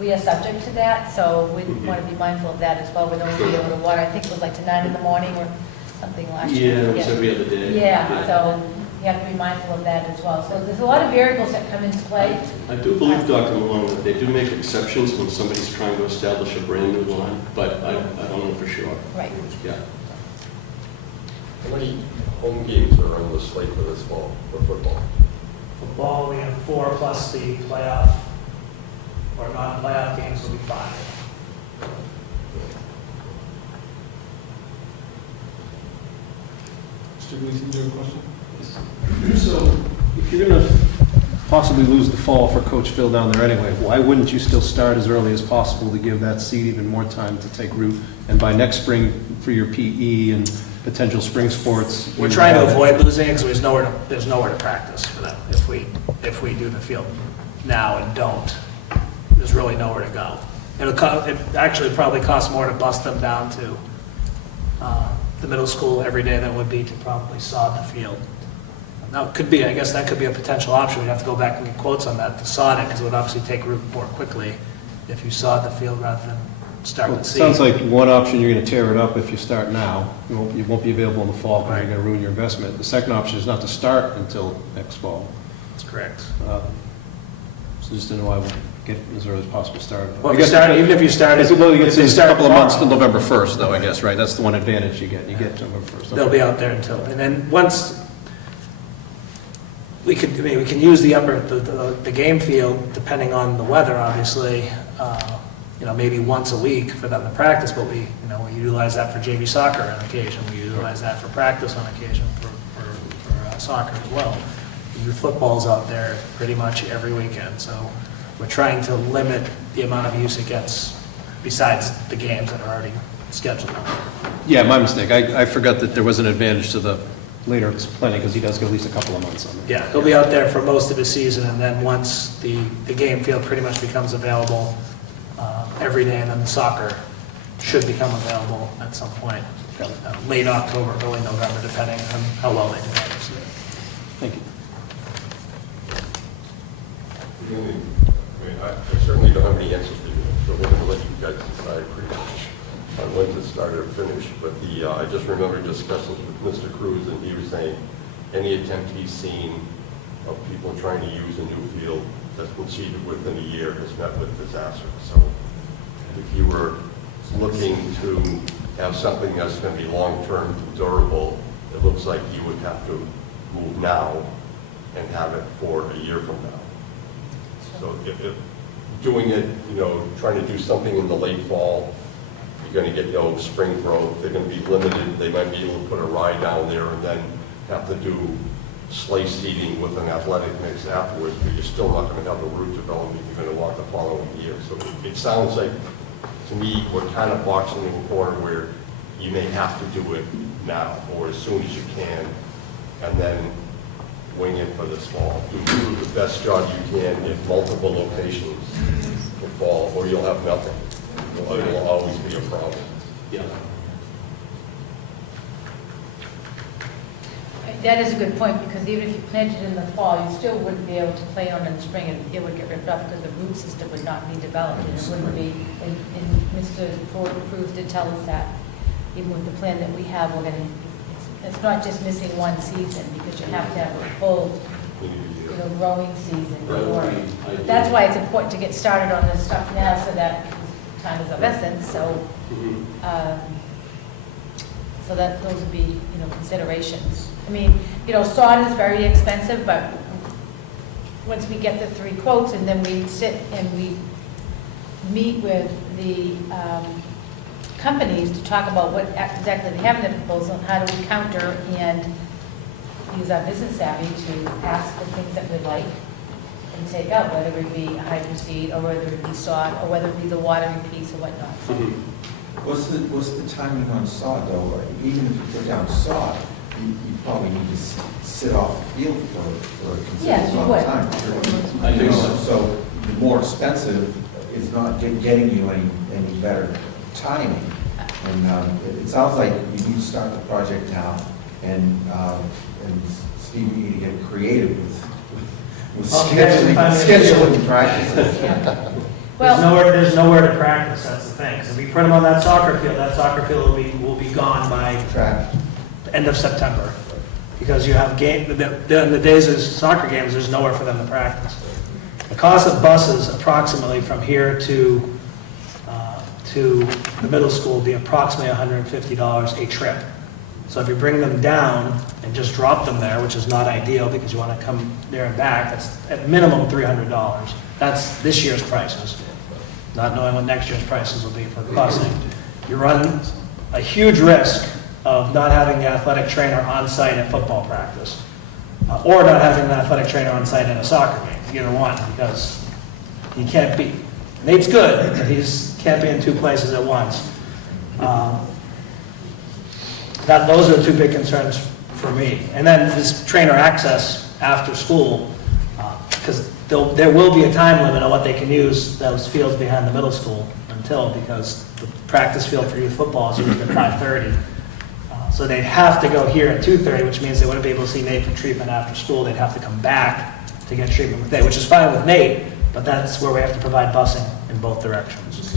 we are subject to that, so we want to be mindful of that as well. We'd only be able to water, I think it was like to 9 in the morning or something last year. Yeah, it was every other day. Yeah, so you have to be mindful of that as well. So there's a lot of variables that come into play. I do believe, Dr. Malone, that they do make exceptions when somebody's trying to establish a brand new line, but I don't know for sure. Right. Yeah. How many home games are on the slate for this fall, for football? Football, we have 4 plus the playoff, or non-playoff games will be 5. Mr. Gleason, do you have a question? So, if you're going to possibly lose the fall for Coach Phil down there anyway, why wouldn't you still start as early as possible to give that seed even more time to take root? And by next spring, for your PE and potential spring sports? We're trying to avoid losing it because there's nowhere to practice for them. If we do the field now and don't, there's really nowhere to go. It actually probably costs more to bus them down to the middle school every day than it would be to probably sod the field. Now, it could be, I guess that could be a potential option. We'd have to go back and get quotes on that to sod it, because it would obviously take root more quickly if you sod the field rather than start Well, with it seed. sounds like one option, you're going to tear it up if you start now. You won't be available in the fall because you're going to ruin your investment. The second option is not to start until next fall. That's correct. So just to know I would get as early as possible started. Well, even if you started, It's a start couple of months till tomorrow, November 1st, though, I guess, right? That's the one advantage you get. You get to November 1st. they'll be out there until, and then once, we can use the game field, depending on the weather, obviously, maybe once a week for them to practice, but we utilize that for JV soccer on occasion, we utilize that for practice on occasion for soccer as well. Youth football's out there pretty much every weekend, so we're trying to limit the amount of use it gets besides the games that are already scheduled. Yeah, my mistake. I forgot that there was an advantage to the later planning because he does get at least a couple of months on it. Yeah, he'll be out there for most of the season, and then once the game field pretty much becomes available every day, and then the soccer should become available at some point, late October, early November, depending on how well they do. Obviously. Thank you. I certainly don't have any answers to you, so we're going to let you guys decide pretty much on when to start or finish. But I just remember discussions with Mr. Cruz, and he was saying any attempt he's seen of people trying to use a new field that's been seeded within a year has met with disaster. So if you were looking to have something that's going to be long-term durable, it looks like you would have to move now and have it for a year from now. So if doing it, trying to do something in the late fall, you're going to get no spring growth. They're going to be limited. They might be able to put a rye down there and then have to do slice seeding with an athletic mix afterwards, but you're still not going to have the root development you're going to want the following year. So it sounds like to me, we're kind of boxing in a corner where you may have to do it now or as soon as you can, and then wing it for this fall. Do the best job you can if multiple locations will fall, or you'll have nothing. It'll always be a problem. Yeah. That is a good point, because even if you planted in the fall, you still wouldn't be able to play on in the spring, and it would get ripped off because the root system would not be developed, and it wouldn't be, and Mr. Ford Cruz did tell us that, even with the plan that we have, we're gonna, it's not just missing one season, because you have to have a full, growing season. That's why it's important to get started on this stuff now, so that time is of essence, so, so that those would be, considerations. I mean, sod is very expensive, but once we get the 3 quotes, and then we sit and we meet with the companies to talk about what exactly they have in their proposal, and how do we counter and use our business savvy to ask for things that we like and take out, whether it be a hydro seed, or whether it be sod, or whether it be the watering piece or whatnot. What's the timing on sod, though? Even if you put down sod, you probably need to sit off the field for a Yes, you considerable would. time. I think so. So the more expensive is not getting you any better timing. And it sounds like you need to start the project now, and Steve, you need to get creative with Okay, scheduling practices. There's nowhere to practice, that's the thing. So if we put them on that soccer field will be gone by Track. the end of September. Because you have the days of soccer games, there's nowhere for them to practice. The cost of buses approximately from here to the middle school will be approximately $150 a trip. So if you bring them down and just drop them there, which is not ideal because you want to come there and back, that's at minimum $300. That's this year's prices, not knowing what next year's prices will be for busing. You run a huge risk of not having the athletic trainer on site at football practice, or not having the athletic trainer on site in a soccer game, either one, because he can't be. Nate's good, but he can't be in 2 places at once. Those are the 2 big concerns for me. And then this trainer access after school, because there will be a time limit on what they can use those fields behind the middle school because the practice field for youth football is used at 5:30. So they'd have to go here at 2:30, which means they wouldn't be able to see Nate for treatment after school. They'd have to come back to get treatment with Nate, which is fine with Nate, but that's where we have to provide busing in both directions.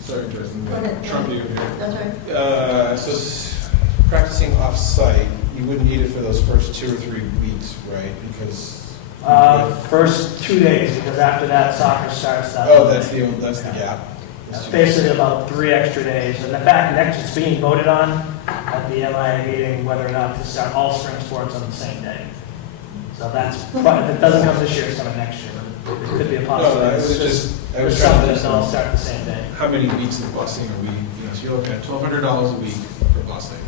Sorry, Justin. Go ahead. Trump you here. That's right. Practicing off-site, you wouldn't need it for those first 2 or 3 weeks, right? Because First 2 days, because after that soccer starts. that's the gap. It's basically about 3 extra days. And in fact, next it's being voted on at the MIA meeting whether or not to start all spring sports on the same day. So if it doesn't come this year, it's coming next year. But it could be a possibility. I was trying There's to some that all start the same day. how many weeks of busing are we, so you're looking at $1,200 a week for busing.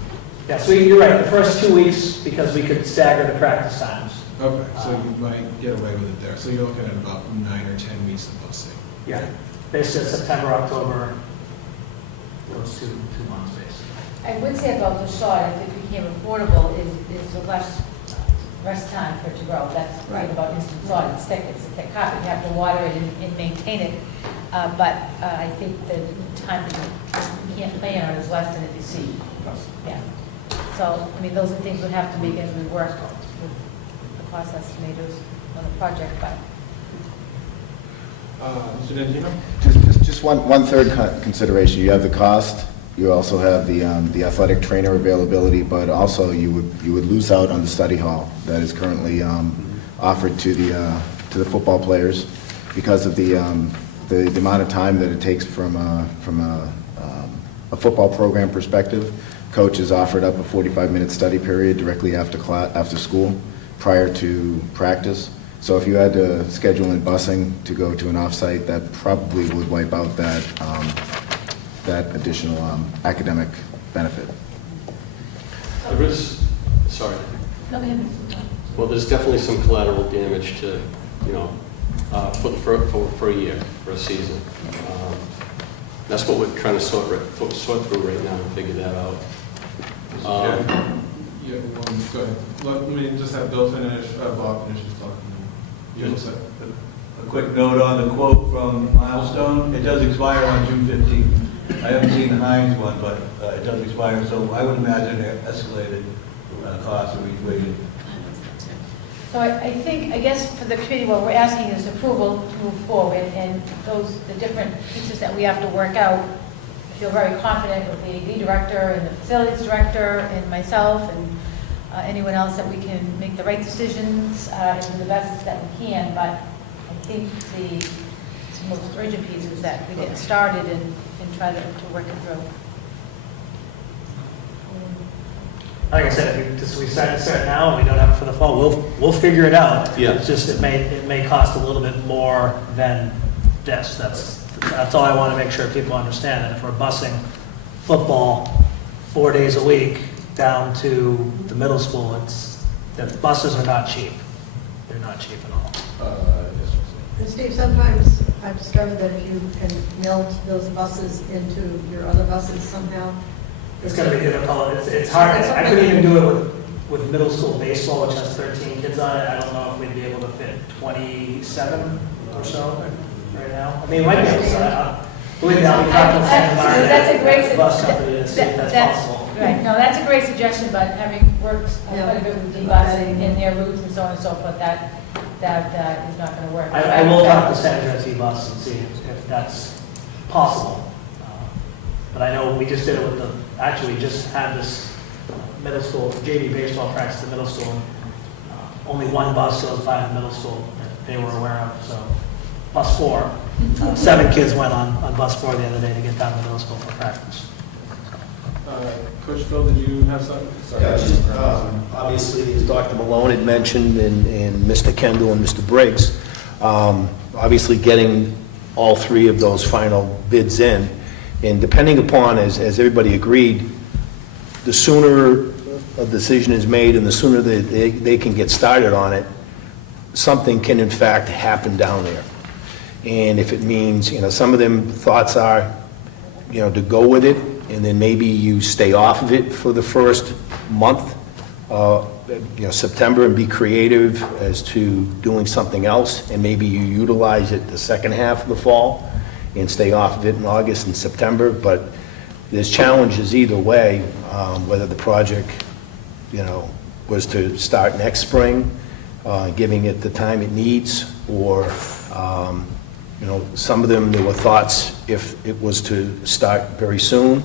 Yeah, so you're right, the first 2 weeks, because we could stagger the practice times. Okay, so you might get away with it there. So you're looking at about 9 or 10 weeks of busing. Yeah, basically September, October, those two months basically. I would say about the sod, if it became affordable, is less time for it to grow. That's right about instant sod. It's thick carpet, you have to water it and maintain it. But I think the time that you can't plan on is less than if you seed. Yeah. So, I mean, those are things we'd have to make as we work with the cost estimators on the project, but. Mr. Dendino? Just one third consideration. You have the cost, you also have the athletic trainer availability, but also you would lose out on the study hall that is currently offered to the football players because of the amount of time that it takes from a football program perspective. Coach has offered up a 45-minute study period directly after school prior to practice. So if you had to schedule in busing to go to an off-site, that probably would wipe out that additional academic benefit. There is, sorry. No, go ahead. Well, there's definitely some collateral damage to, for a year, for a season. That's what we're trying to sort through right now and figure that out. Yeah, go ahead. Let me just have Bill finish, Bob finish his talk. You'll say. A quick note on the quote from Milestone, it does expire on June 15th. I haven't seen the Heinz one, but it does expire, so I would imagine it escalated costs that we waited. So I think, I guess for the committee, what we're asking is approval to move forward, and the different pieces that we have to work out. I feel very confident with the AV director and the facilities director and myself and anyone else that we can make the right decisions and do the best that we can, but I think the most urgent piece is that we get started and try to work it through. Like I said, if we start now and we don't have it for the fall, we'll figure it out. Yeah. It's just, it may cost a little bit more than this. That's all I want to make sure people understand, that if we're busing football 4 days a week down to the middle school, the buses are not cheap. They're not cheap at all. And Steve, sometimes I've discovered that if you can meld those buses into your other buses somehow. It's going to be difficult. It's hard. I couldn't even do it with middle school baseball, which has 13 kids on it. I don't know if we'd be able to fit 27 or so right now. I mean, we might be able to. Believe me, I'll be talking to Santa Maria. That's a great bus company to see if that's possible. Right, no, that's a great suggestion, but having worked quite a bit with D-busing and their routes and so on and so forth, that is not going to work. I will talk to San Jose Bus and see if that's possible. But I know we just did it with we just had this middle school, JV baseball practice at the middle school. Only one bus goes by the middle school that they were aware of, so bus 4. 7 kids went on bus 4 the other day to get down to the middle school for practice. Coach Phil, did you have something? Sorry. Yeah, just, obviously, as Dr. Malone had mentioned, and Mr. Kendall and Mr. Briggs, obviously getting all 3 of those final bids in, and depending upon, as everybody agreed, the sooner a decision is made and the sooner they can get started on it, something can in fact happen down there. And if it means, some of them thoughts are, to go with it, and then maybe you stay off of it for the first month, September, and be creative as to doing something else, and maybe you utilize it the second half of the fall and stay off of it in August and September. But there's challenges either way, whether the project, was to start next spring, giving it the time it needs, or some of them, there were thoughts, if it was to start very soon,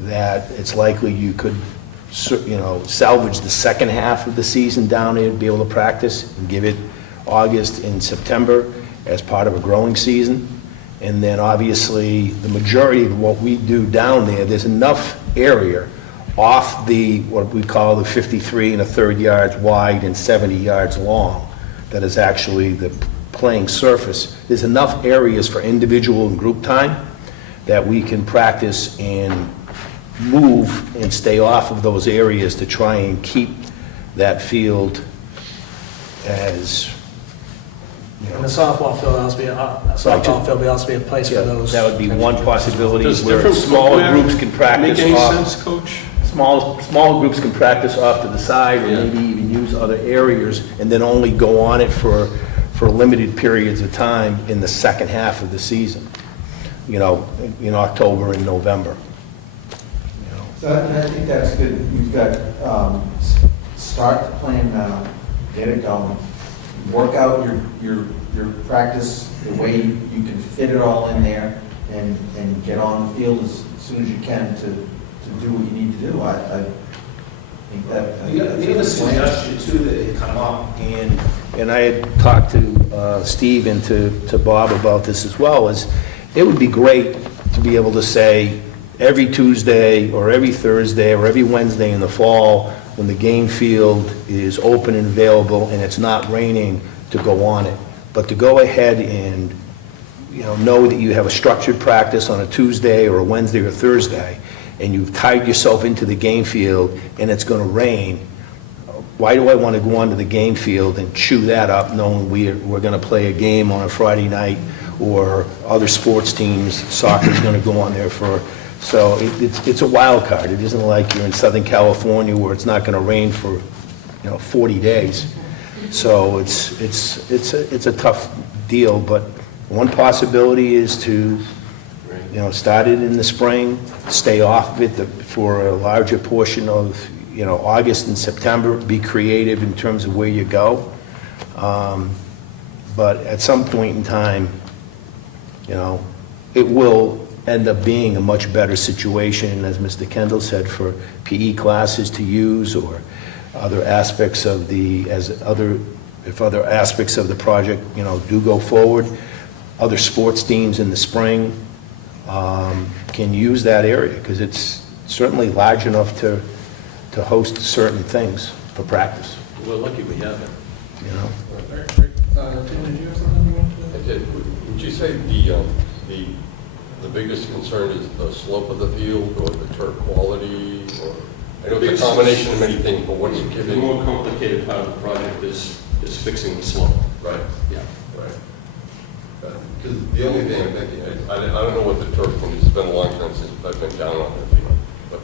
that it's likely you could, salvage the second half of the season down there, be able to practice, and give it August and September as part of a growing season. And then obviously, the majority of what we do down there's enough area off what we call the 53 1/3 yards wide and 70 yards long, that is actually the playing surface. There's enough areas for individual and group time that we can practice and move and stay off of those areas to try and keep that field as, And the softball field will also be a place for those. that would be one possibility, Does where different smaller footwear groups can practice Make any off. sense, Coach? Small groups can practice off to the side, or Yeah. maybe even use other areas, and then only go on it for limited periods of time in the second half of the season, in October and November. So I think that's good. You've got, start the plan now, get it going, work out your practice the way you can fit it all in there, and get on the field as soon as you can to do what you need to do. I think that. The other suggestion too that had come up, and I had talked to Steve and to Bob about this as well, is it would be great to be able to say every Tuesday or every Thursday or every Wednesday in the fall, when the game field is open and available and it's not raining, to go on it. But to go ahead and know that you have a structured practice on a Tuesday or a Wednesday or Thursday, and you've tied yourself into the game field and it's going to rain, why do I want to go onto the game field and chew that up knowing we're going to play a game on a Friday night or other sports teams, soccer's going to go on there so it's a wild card. It isn't like you're in Southern California where it's not going to rain for, 40 days. So it's a tough deal, but one possibility is to, start it in the spring, stay off of it for a larger portion of, August and September, be creative in terms of where you go. But at some point in time, it will end up being a much better situation, as Mr. Kendall said, for PE classes to use or other aspects of if other aspects of the project, do go forward. Other sports teams in the spring can use that area because it's certainly large enough to host certain things for practice. We're lucky we have it. Tim, did you have something you wanted to? I did. Would you say the biggest concern is the slope of the field or the turf quality? Or I know it's a combination of many things, but what's The giving? more complicated part of the project is fixing the slope. Right. Yeah. Right. Because the only thing I'm thinking, I don't know what the turf conditions, it's been a long time since I've been down on the field, but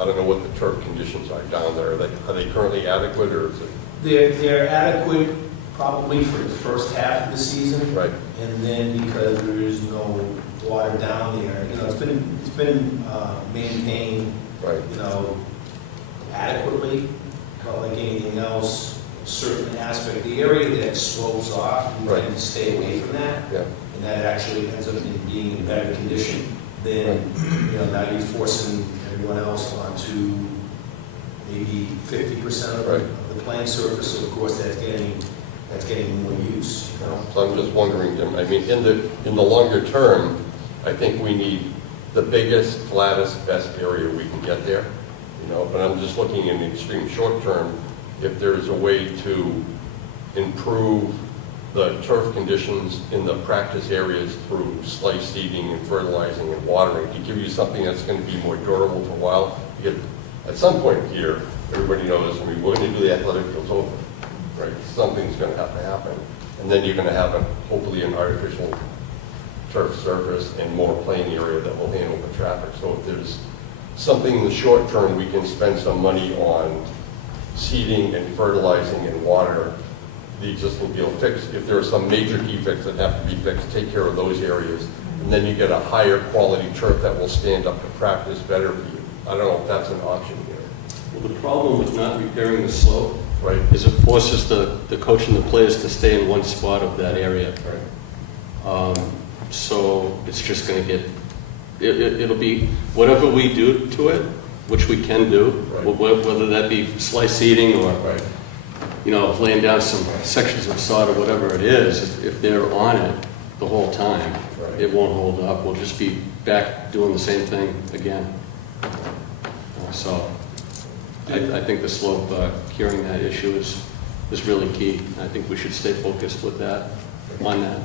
I don't know what the turf conditions are down there. Are they currently adequate or is it? They're adequate probably for the first half of the season. Right. And then because there is no water down there, it's been maintained, Right. adequately, not like anything else, a certain aspect. The area that slopes off, you Right. tend to stay away from that. Yeah. And that actually ends up being in better condition than, now you're forcing everyone else onto maybe 50% of Right. the playing surface, so of course that's getting more use, So I'm just wondering, Jim, I mean, in the longer term, I think we need the biggest, flattest, best area we can get there, but I'm just looking in the extreme short term, if there's a way to improve the turf conditions in the practice areas through slice seeding and fertilizing and watering, to give you something that's going to be more durable for a while. Because at some point here, everybody knows, we're going to do the athletic fields over, right? Something's going to have to happen. And then you're going to have, hopefully, an artificial turf surface and more playing area that will handle the traffic. So if there's something in the short term, we can spend some money on seeding and fertilizing and water the existing field, fixed. If there are some major defects that have to be fixed, take care of those areas. And then you get a higher quality turf that will stand up to practice better for you. I don't know if that's an option here. Well, the problem with not repairing the slope, Right. is it forces the coach and the players to stay in one spot of that area. Right. So it's just going to get, it'll be, whatever we do to it, which we can do, Right. whether that be slice seeding or, Right. laying down some sections of sod or whatever it is, if they're on it the whole time, Right. it won't hold up. We'll just be back doing the same thing again. So I think the slope, curing that issue is really key. I think we should stay focused with that, on that.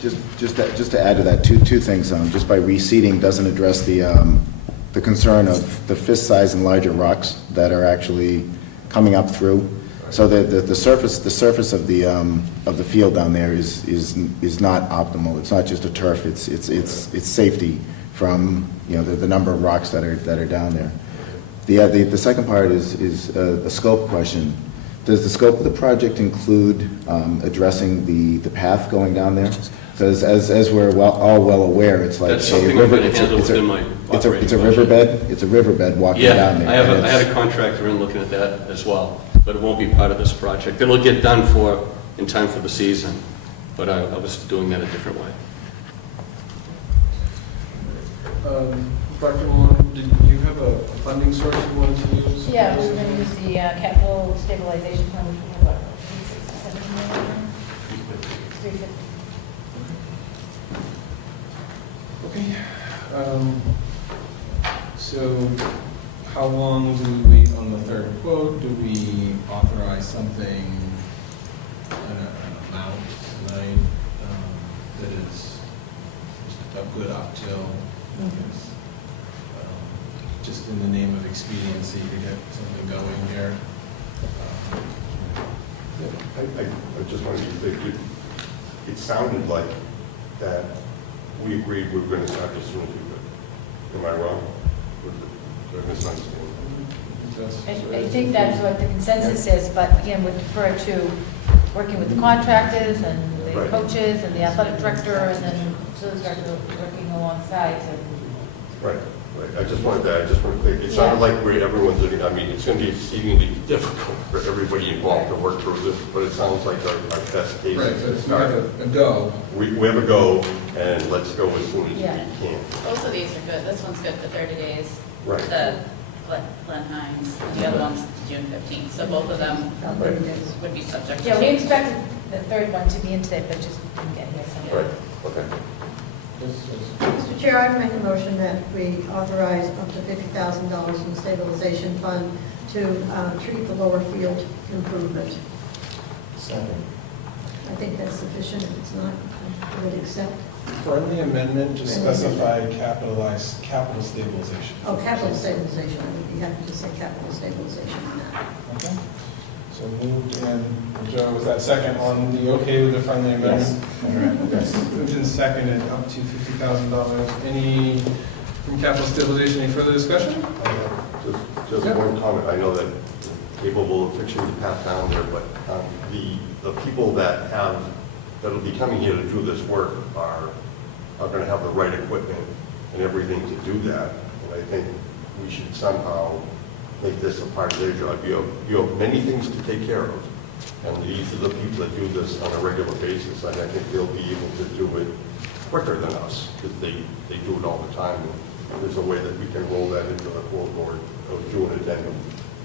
Just to add to that, two things. Just by reseeding doesn't address the concern of the fist size and larger rocks that are actually coming up through. So the surface of the field down there is not optimal. It's not just a turf. It's safety from the number of rocks that are down there. The second part is a scope question. Does the scope of the project include addressing the path going down there? Because as we're all well aware, it's like That's a something river. I'm going to handle within my It's operating a budget. riverbed. It's a riverbed walking down there. I had a contractor in looking at that as well, but it won't be part of this project. It'll get done in time for the season, but I was doing that a different way. Dr. Malone, did you have a funding source you wanted to use? Yeah, we're going to use the capital stabilization fund, which we have, what, 350. Okay. So how long do we wait on the third quote? Do we authorize something, an amount tonight that is just a good up till, just in the name of expediency to get something going here? I just want to be clear, it sounded like that we agreed we were going to start as soon as we could. Am I wrong? Or did I misunderstand? I think that's what the consensus is, but again, would defer to working with the contractors and the Right. coaches and the athletic director and then facilities director working alongside to. Right. I just wanted to clear, it sounded like everyone's, I mean, it's going to be exceedingly difficult for everybody involved to work through this, but it sounds like our best case. Right, so it's not a go. We have a go, and let's go as soon as we Yeah. can. Both of these are good. This one's good for 30 days. Right. The Glenn Hines, and the other one's June 15th. So both of them would be subject to Yeah, we change. expected the third one to be in today, but just didn't get here. So. Right, okay. Mr. Chair, I make a motion that we authorize up to $50,000 from the stabilization fund to treat the lower field improvement. Second. I think that's sufficient. If it's not, I would accept. Friendly amendment to specify capital stabilization. Oh, capital stabilization. I would be happy to say capital stabilization on that. Okay. So moved, and Joe, was that second on the okay with the friendly amendment? All right. Yes. Moved and seconded up to $50,000. Any, from capital stabilization, any further discussion? Just one comment. I know that you're capable of fixing the path down there, but the people that'll be coming here to do this work are going to have the right equipment and everything to do that. And I think we should somehow make this a part of their job. You have many things to take care of, and these are the people that do this on a regular basis, and I think they'll be able to do it quicker than us, because they do it all the time. And there's a way that we can roll that into the full board of doing an addendum.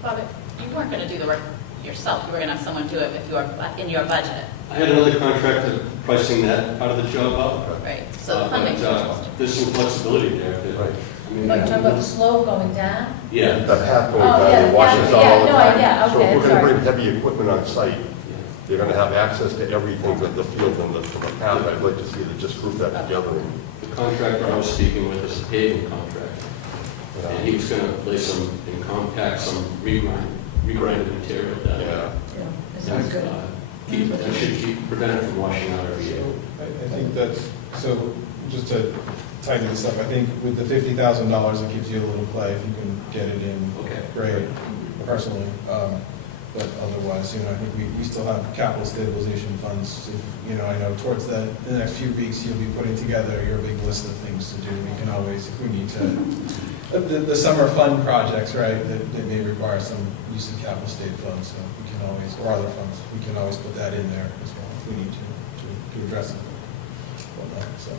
Bob, you weren't going to do the work yourself. You were going to have someone do it in your budget. I had another contractor pricing that part of the job out. Right. So the funding. There's some flexibility there. Right. I mean, Oh, you're talking about the slope going down? yeah. The path going Oh, down, yeah, it washes yeah, out all the no, time. yeah, So okay, if we're going sorry. to bring heavy equipment on site, they're going to have access to everything with the field and the path. I'd like to see them just group that together. The contractor I was speaking with is a paving contractor. And he was going to lay some, and compact some regrinded material down there. Yeah. Yeah, that sounds good. That should prevent it from washing out every year. I think that's, so just to tidy this up, I think with the $50,000, it gives you a little play if you can get it in. Okay. Great, personally. But otherwise, I think we still have capital stabilization funds. If, I know towards the next few weeks, you'll be putting together your big list of things to do. We can always, if we need to, the summer fund projects, right, that may require some use of capital state funds, so we can always, or other funds, we can always put that in there as well if we need to address it. So,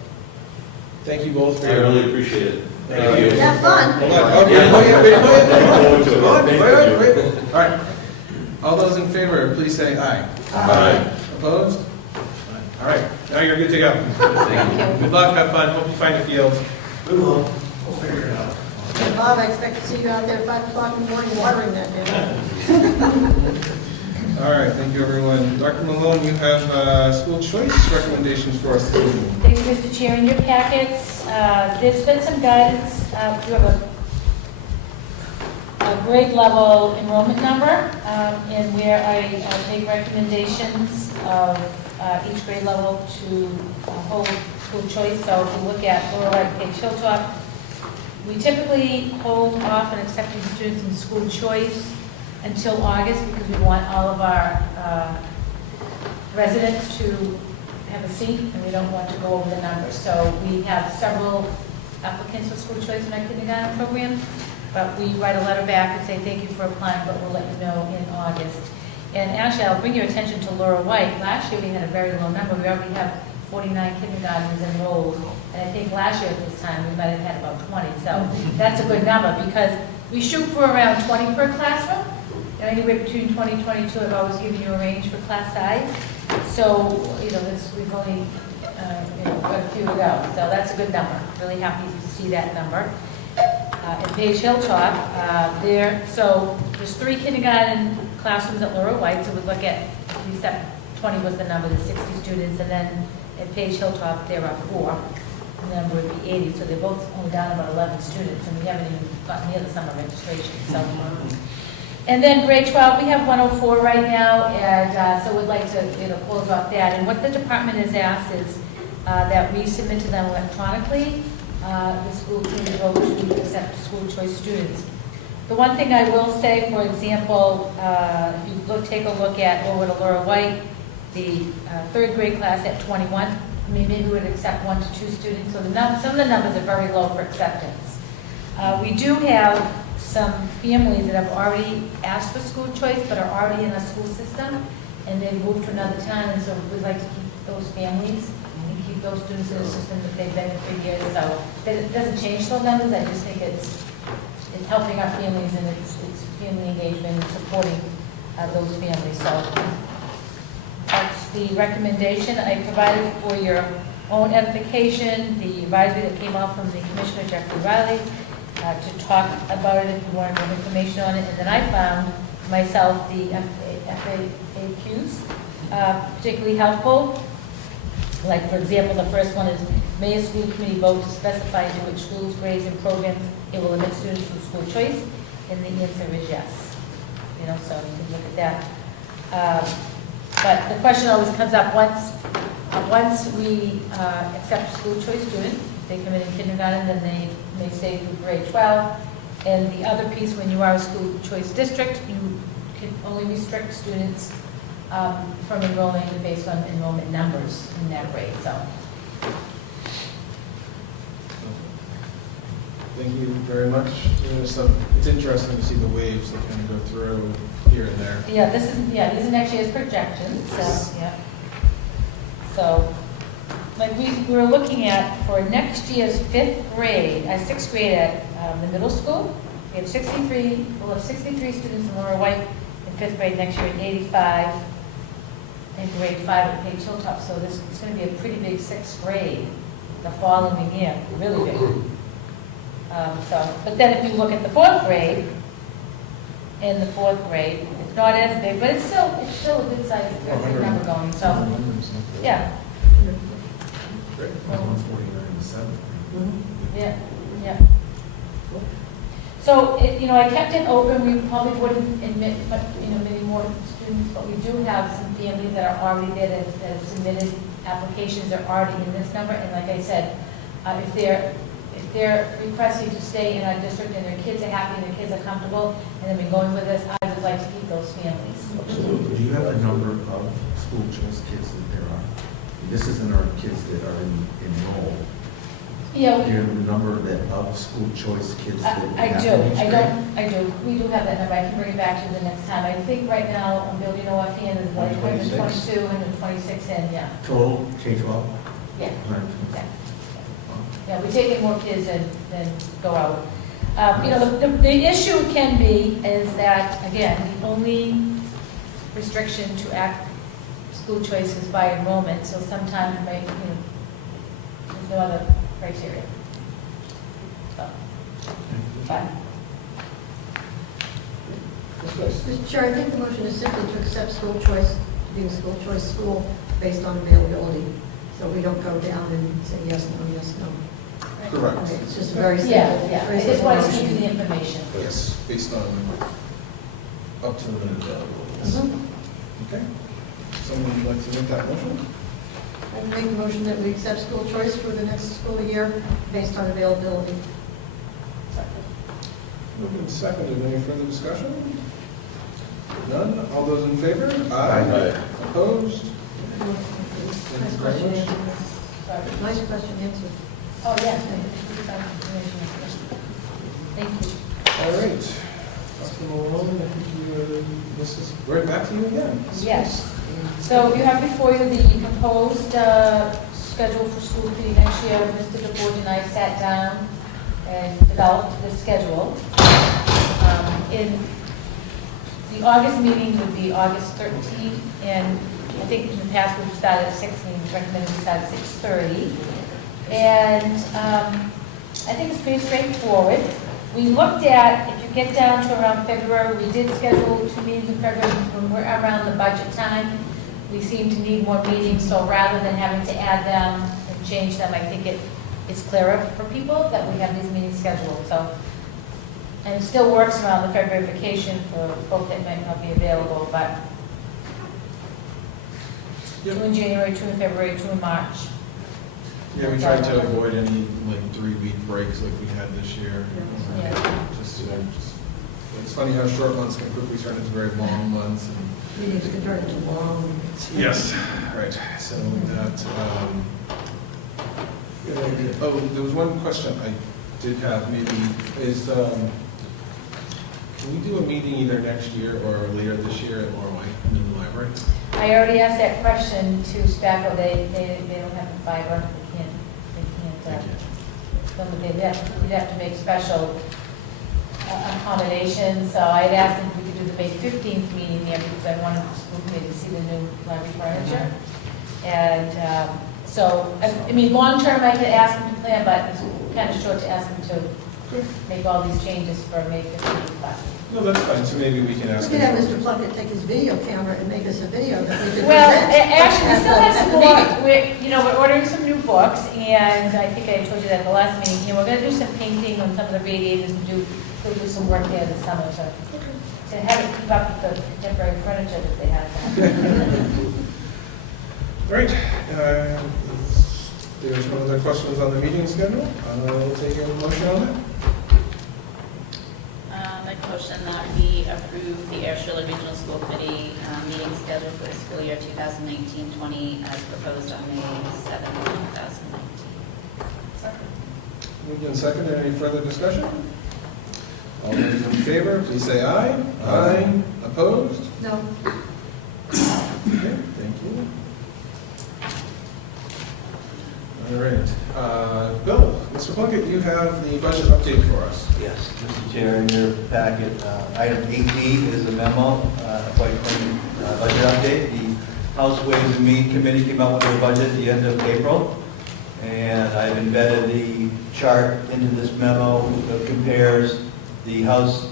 thank you both for I your. really appreciate it. Thank you. Have fun. Hold on. Oh, wait. All right. All those in favor, please say aye. Aye. Opposed? All right. Now you're good to go. Thank you. Good luck. Have fun. Hope you find a field. We will. We'll figure it out. And Bob, I expect to see you out there 5 o'clock in the morning watering that down. All right. Thank you, everyone. Dr. Malone, you have school choice recommendations for us this evening. Thank you, Mr. Chair. In your packets, there's been some guidance. You have a grade level enrollment number, and where I make recommendations of each grade level to hold school choice. So if you look at Lower Right Page Hilltop, we typically hold off on accepting students in school choice until August because we want all of our residents to have a seat, and we don't want to go over the numbers. So we have several applicants for school choice in our kindergarten programs, but we write a letter back and say thank you for applying, but we'll let you know in August. And actually, I'll bring your attention to Laura White. Last year, we had a very low number. We already have 49 kindergartens enrolled, and I think last year at this time, we might have had about 20. So that's a good number because we shoot for around 20 per classroom. Anywhere between 20 and 22, I've always given you a range for class size. So, we've only, got a few to go. So that's a good number. Really happy to see that number. At Page Hilltop, so there's 3 kindergarten classrooms at Laura White, so we look at least that 20 was the number, the 60 students, and then at Page Hilltop, there are 4. The number would be 80, so they're both only down about 11 students, and we haven't even gotten near the summer registration. So, And then grade 12, we have 104 right now, and so we'd like to, close off that. And what the department has asked is that we submit to them electronically the school committee vote to accept school choice students. The one thing I will say, for example, if you take a look at over to Laura White, the third grade class at 21, maybe we would accept 1 to 2 students. So some of the numbers are very low for acceptance. We do have some families that have already asked for school choice but are already in a school system and they've moved to another town, and so we'd like to keep those families and keep those students in the system that they've been in for years. So it doesn't change those numbers. I just think it's helping our families and it's family engagement and supporting those families. So that's the recommendation I provided for your own edification, the advisory that came out from the Commissioner, Jeffrey Riley, to talk about it if you wanted more information on it. And then I found myself the FAQs particularly helpful. Like, for example, the first one is, may a school committee vote to specify in which schools, grades, and programs it will admit students from school choice? And the answer is yes. So you can look at that. But the question always comes up once we accept school choice students, they come in kindergarten, then they may stay through grade 12. And the other piece, when you are a school choice district, you can only restrict students from enrolling based on enrollment numbers in that grade. So. Thank you very much. It's interesting to see the waves that kind of go through here and there. Yeah, these are next year's projections. So, yeah. So, like we were looking at for next year's 6th grade at the middle school, we have 63. We'll have 63 students in Laura White in 5th grade next year, and 85 in grade 5 at Page Hilltop. So this is going to be a pretty big 6th grade the following year, really big. But then if you look at the 4th grade, in the 4th grade, it's not as big, but it's still a good size number going. So, yeah. Great. Yeah. So, I kept it open. We probably wouldn't admit, many more students, but we do have some families that are already there that have submitted applications. They're already in this number, and like I said, if they're requesting to stay in our district and their kids are happy and their kids are comfortable and they've been going with us, I would like to keep those families. Absolutely. Do you have a number of school choice kids that there are? This isn't our kids that are enrolled. Yeah, Do you have a number of school choice kids that you I have do. in each grade? I do. We do have that number. I can bring it back to you the next time. I think right now, Bill, offhand is like 122 and 26 in, yeah. Total K-12? Yeah. 120. Yeah, we take in more kids than go out. The issue can be is that, again, the only restriction to school choice is by enrollment, so sometimes there's no other criteria. So, fine. Mr. Chair, I think the motion is simply to accept school choice, being a school choice school based on availability. So we don't go down and say yes, no. Correct. Okay, it's just very simple. Yeah. I just want to give you the information. Yes, based on up to the minute availability. Okay. Someone would like to make that motion? I make a motion that we accept school choice for the next school year based on availability. Moved and seconded. Any further discussion? None? All those in favor? Aye. Opposed? Nice question answered. Nice question answered. Oh, yeah. Thank you. All right. Dr. Malone, I think this is right back to you again. Yes. So you have before you the proposed schedule for school committee next year. Mr. DeBoard and I sat down and developed the schedule. In the August meeting would be August 13th, and I think in the past we've started at 6, and we recommended we start at 6:30. And I think it's pretty straightforward. We looked at, if you get down to around February, we did schedule 2 meetings in February when we're around the budget time. We seem to need more meetings, so rather than having to add them and change them, I think it's clearer for people that we have these meetings scheduled. So And it still works around the February vacation for folks that might not be available, but Yep. 2 in January, 2 in February, 2 in March. Yeah, we tried to avoid any like 3-week breaks like we had this year. Yeah. It's funny how short months can quickly turn into very long months. Meetings can turn into long. Yes, right, so that, oh, there was one question I did have, maybe, is, can we do a meeting either next year or later this year at Laurel White in the library? I already asked that question to Spackle. They don't have the fiber. They can't, we'd have to make special accommodations. So I'd asked if we could do the May 15th meeting there because I wanted the school committee to see the new library furniture. And so, I mean, long term I could ask them to plan, but it's kind of short to ask them to make all these changes for May 15th. But No, that's fine, so maybe we can ask We could have him. Mr. Plunkett take his video camera and make us a video that we could well, present. actually, we at still the- have at some the more. meeting. We're ordering some new books, and I think I told you that at the last meeting. We're going to do some painting on some of the radiators and do some work there this summer to have it keep up with the contemporary furniture that they have. Great, there's no other questions on the meeting schedule, I'll take a motion on that. Make a motion that we approve the Air Shirley Regional School Committee meeting schedule for the school year 2019-20 as proposed on May 7, 2019. Moved and seconded, any further discussion? All those in favor, please say aye. Aye. Opposed? No, Okay, thank you. All right, Bill, Mr. Plunkett, you have the budget update for us. Yes, Mr. Chair, in your packet, item 8D is a memo, quite clean budget update. The House Ways and Means Committee came out with their budget at the end of April, and I've embedded the chart into this memo that compares the House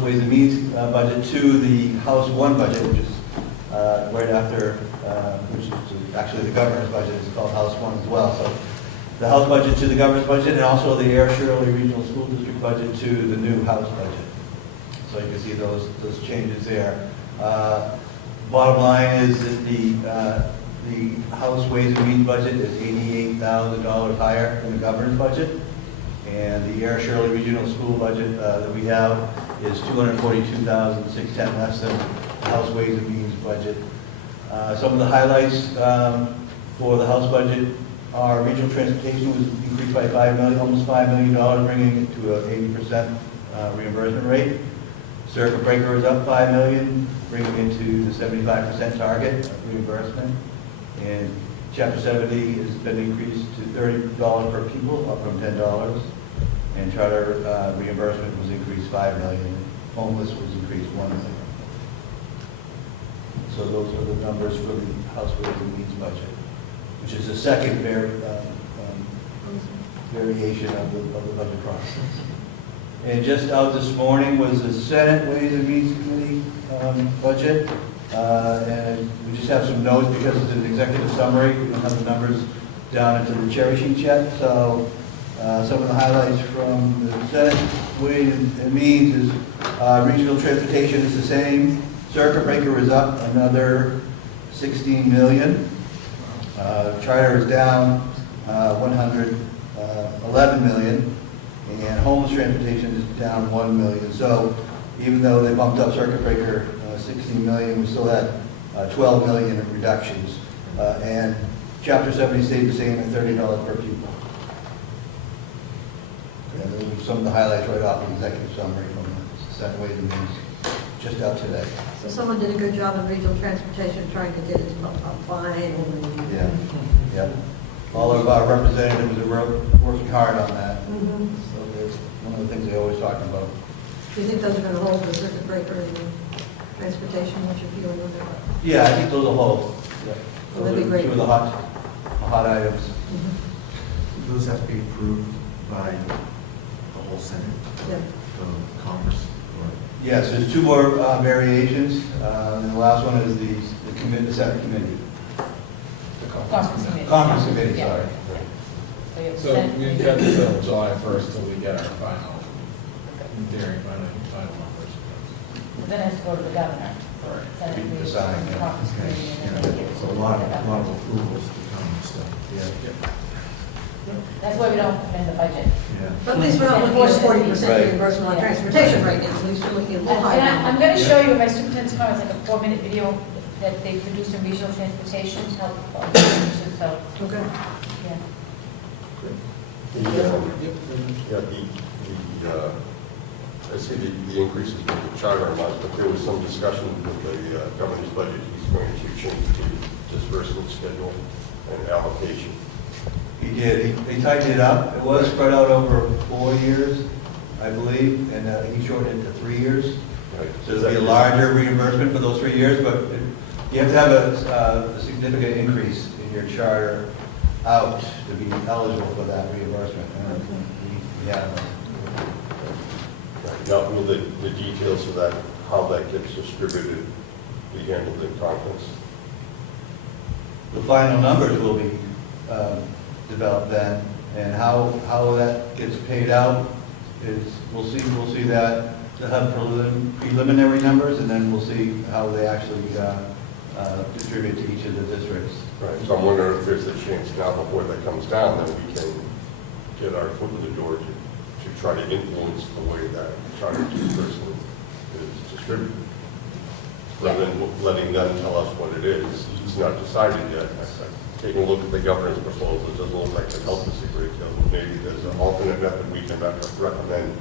Ways and Means budget to the House One budget, which is right after, which is actually the governor's budget is called House One as well. So the House budget to the governor's budget, and also the Air Shirley Regional School District budget to the new House budget. So you can see those changes there. Bottom line is that the House Ways and Means budget is $88,000 higher than the governor's budget. And the Air Shirley Regional School budget that we have is $242,610 less than the House Ways and Means budget. Some of the highlights for the House budget are regional transportation was increased by almost $5 million, bringing it to an 80% reimbursement rate. Circuit breaker is up $5 million, bringing it to the 75% target of reimbursement. And Chapter 70 has been increased to $30 per pupil, up from $10. And charter reimbursement was increased $5 million. Homeless was increased $1 million. So those are the numbers for the House Ways and Means budget, which is the second variation of the budget process. And just out this morning was the Senate Ways and Means Committee budget. And we just have some notes because it's an executive summary. We don't have the numbers down into the cherry sheet yet. So some of the highlights from the Senate Ways and Means is regional transportation is the same. Circuit breaker is up another $16 million. Charter is down $111 million. And homeless transportation is down $1 million. So even though they bumped up circuit breaker $16 million, we still had $12 million in reductions. And Chapter 70 stayed the same at $30 per pupil. And those are some of the highlights right off the executive summary from the Senate Ways and Means just out today. so someone did a good job in regional transportation trying to get it finally. Yeah, yeah. All of our representatives are working hard on that. Mhm. So that's one of the things they always talk about. Do you think those are going to hold the circuit breaker and the transportation? What's your feeling on that? Yeah, I think those will hold. Yeah. Well, that'd be Those are great. two of the hot items. Mhm. Those have to be approved by the whole Senate, Yeah. the Congress, or? Yes, there's two more variations. And the last one is the Senate committee. Conference committee. Conference committee, Yeah. sorry. So you have So sent- we've got until July 1st till we get our final, in theory, final numbers. Then it has to go to the governor. Right. Senate Be committee, decided, yeah. conference committee, and then they get it. So a lot of approvals to come and stuff. That's why we don't amend the budget. Yeah. But at least we're not looking at 40% Right. reimbursement on transportation right now, at least we're looking at a little And higher. I'm going to show you my superintendent's comments, like a 4-minute video that they produced in regional transportation to help, so, Okay. yeah. I see the increases with the charter amount, but there was some discussion with the governor's budget. He's going to change the disbursement schedule and allocation. He did, he tightened it up. It was spread out over 4 years, I believe, and he shortened it to 3 years. Right. So it'll be a larger reimbursement for those 3 years, but you have to have a significant increase in your charter out to be eligible for that reimbursement. And we have Right. Now, will the details of that, how that gets distributed, be handled in conference? the final numbers will be developed then, and how that gets paid out is, we'll see that, they'll have preliminary numbers, and then we'll see how they actually distribute to each of the districts. Right, so I'm wondering if there's a chance now before that comes down, that we can get our foot in the door to try to influence the way that charter disbursement is distributed. Rather than letting them tell us what it is. It's not decided yet. Taking a look at the governor's proposal, it doesn't look like it helps us a great deal. Maybe there's an alternate method we can recommend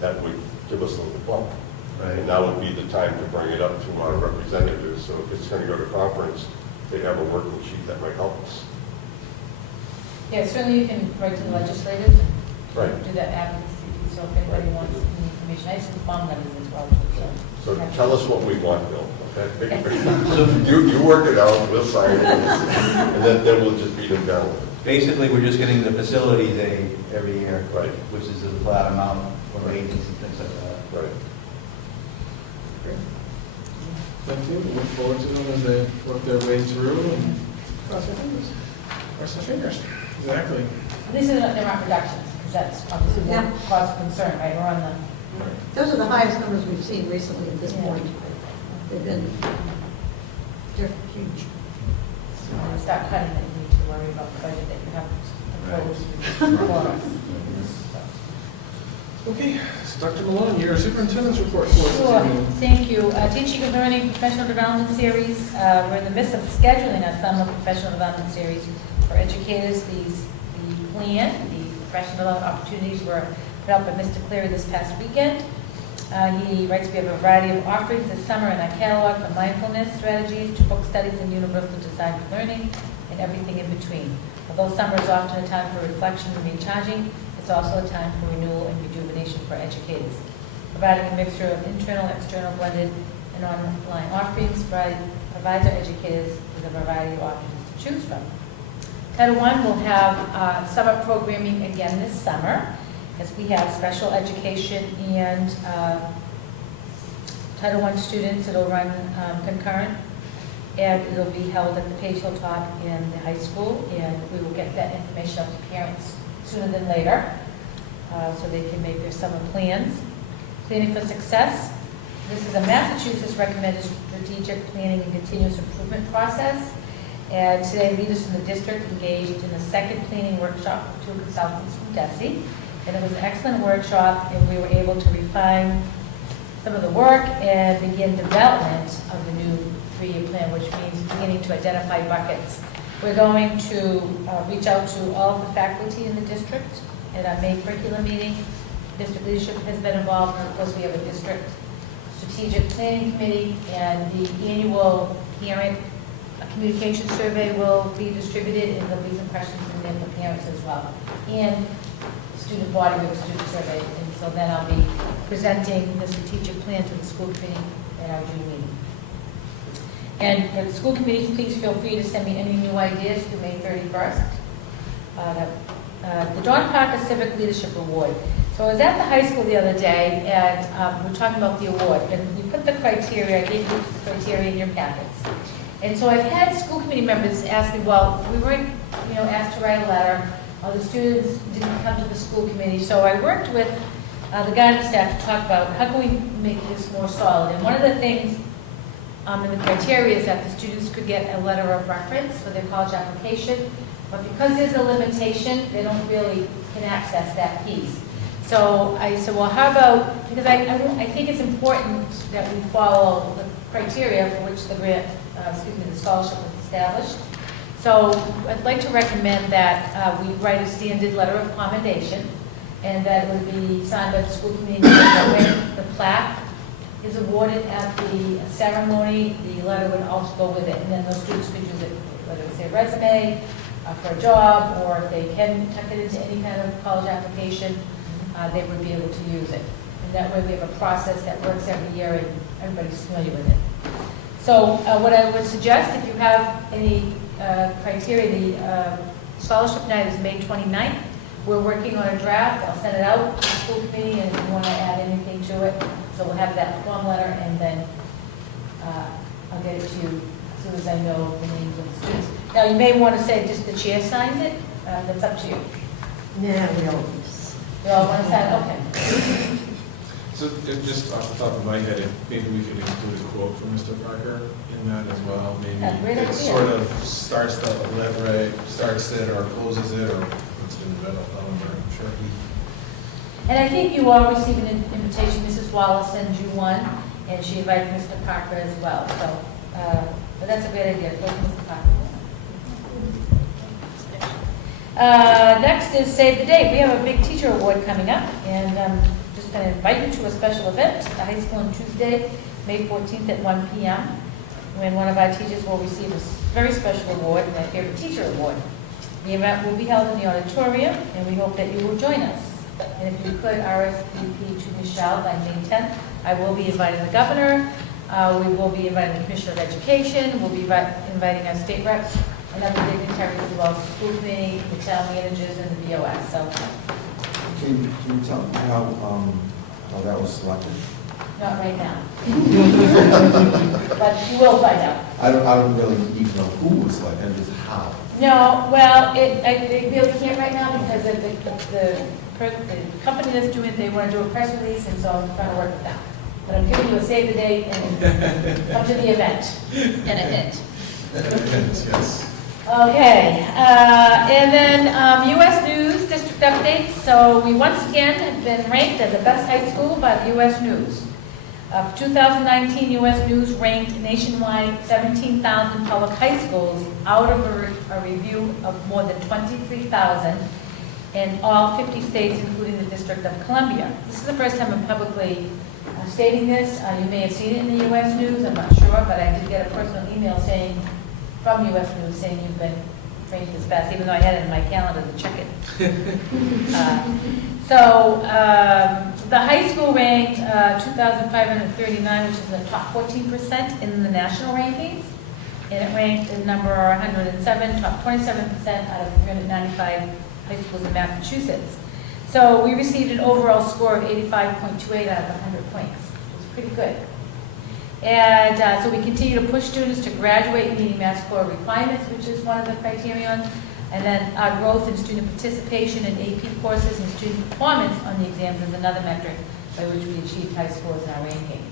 that would give us a little bump. Right. And that would be the time to bring it up to our representatives. So if it's going to go to conference, they have a working sheet that might help us. Yeah, certainly you can write to the legislators Right. and do that advocacy, so if anybody wants any information, I have some bomb letters as well. So tell us what we want, Bill, okay? So you work it out, we'll sign it, and then we'll just beat them down with it. Basically, we're just getting the facilities aid every year, Right. which is a flat amount for wages and things like that. Right. Thank you. We look forward to them as they work their way through and Cross our fingers. cross our fingers. Exactly. At least they're not reductions, because that's obviously Yeah. one cause of concern, right? We're on the, Those are the highest numbers we've seen recently at this Yeah. point. They've been, they're huge. so when you start cutting, then you need to worry about the budget that you have proposed for us. Okay, so Dr. Malone, your superintendent's report for us Sure, this evening. thank you. Teaching and Learning Professional Development Series. We're in the midst of scheduling our summer professional development series for educators. The plan, the professional development opportunities were put out by Mr. Cleary this past weekend. He writes, we have a variety of offerings this summer in our catalog, from mindfulness strategies to book studies and universal design for learning and everything in between. Although summer is often a time for reflection and recharging, it's also a time for renewal and rejuvenation for educators. Providing a mixture of internal, external, blended, and online offerings provides our educators with a variety of options to choose from. Title I will have summer programming again this summer, as we have special education and Title I students. It'll run concurrent, and it'll be held at the Page Hilltop in the high school, and we will get that information out to parents sooner than later, so they can make their summer plans. Planning for Success. This is a Massachusetts recommended strategic planning and continuous improvement process. And today, leaders from the district engaged in a second planning workshop with 2 consultants from DESE. And it was an excellent workshop, and we were able to refine some of the work and begin development of the new 3-year plan, which means beginning to identify buckets. We're going to reach out to all of the faculty in the district at our May curriculum meeting. District leadership has been involved, and of course, we have a district strategic planning committee, and the annual parent communication survey will be distributed, and there'll be some questions in there for parents as well. And student body with a student survey, and so then I'll be presenting the strategic plan to the school committee at our June meeting. And for the school committees, please feel free to send me any new ideas through May 31st. The John Parker Civic Leadership Award. So I was at the high school the other day, and we're talking about the award, and we put the criteria, I gave you the criteria in your packets. And so I've had school committee members ask me, well, we weren't, asked to write a letter, or the students didn't come to the school committee. So I worked with the guidance staff to talk about how can we make this more solid. And one of the things in the criteria is that the students could get a letter of reference for their college application, but because there's a limitation, they don't really can access that piece. So I said, well, how about, because I think it's important that we follow the criteria for which the grant, the scholarship was established. So I'd like to recommend that we write a standard letter of commendation, and that would be signed by the school committee. When the plaque is awarded at the ceremony, the letter would also go with it, and then those students could use it, whether it's their resume, for a job, or if they can tuck it into any kind of college application, they would be able to use it. And that way we have a process that works every year and everybody's familiar with it. So what I would suggest, if you have any criteria, the scholarship night is May 29th. We're working on a draft. I'll send it out to the school committee, and if you want to add anything to it, so we'll have that form letter, and then I'll get it to you as soon as I know the names of the students. Now, you may want to say just the chair signs it. That's up to you. Yeah, we all. You all want to sign? Okay. So just off the top of my head, if maybe we could include a quote from Mr. Parker in that as well. Maybe Great it idea. sort of starts the letter, starts it or closes it or puts it in the middle. I'm sure he. And I think you all received an invitation. Mrs. Wallace sent you one, and she invited Mr. Parker as well. So, but that's a great idea. Go to Mr. Parker. Next is Save the Date. We have a big teacher award coming up, and I'm just going to invite you to a special event at the high school on Tuesday, May 14th at 1 p.m., when one of our teachers will receive a very special award, my favorite teacher award. The event will be held in the auditorium, and we hope that you will join us. And if you could RSVP to Michelle by May 10th, I will be inviting the governor, we will be inviting the Commissioner of Education, we'll be inviting our state reps, and other dignitaries as well, the school committee, the town managers, and the BOS. So, Can you tell me how that was selected? not right now. But you will find out. I don't really even know who was selected, just how. No, well, I really can't right now because the company that's doing it, they want to do a press release, and so I'm trying to work with them. But I'm giving you a save the date and come to the event. And a hint. Yes. Okay, and then U.S. News District Updates. So we once again have been ranked as the best high school by the U.S. News. 2019 U.S. News ranked nationwide 17,000 public high schools out of a review of more than 23,000 in all 50 states, including the District of Columbia. This is the first time I'm publicly stating this. You may have seen it in the U.S. News, I'm not sure, but I did get a personal email saying, from U.S. News, saying you've been ranked as best, even though I had it in my calendar to check it. The high school ranked 2,539, which is the top 14% in the national rankings, and it ranked at number 107, top 27% out of 395 high schools in Massachusetts. So we received an overall score of 85.28 out of 100 points, which was pretty good. And so we continue to push students to graduate meeting math score requirements, which is one of the criterion. And then our growth in student participation in AP courses and student performance on the exams is another metric by which we achieved high scores in our ranking.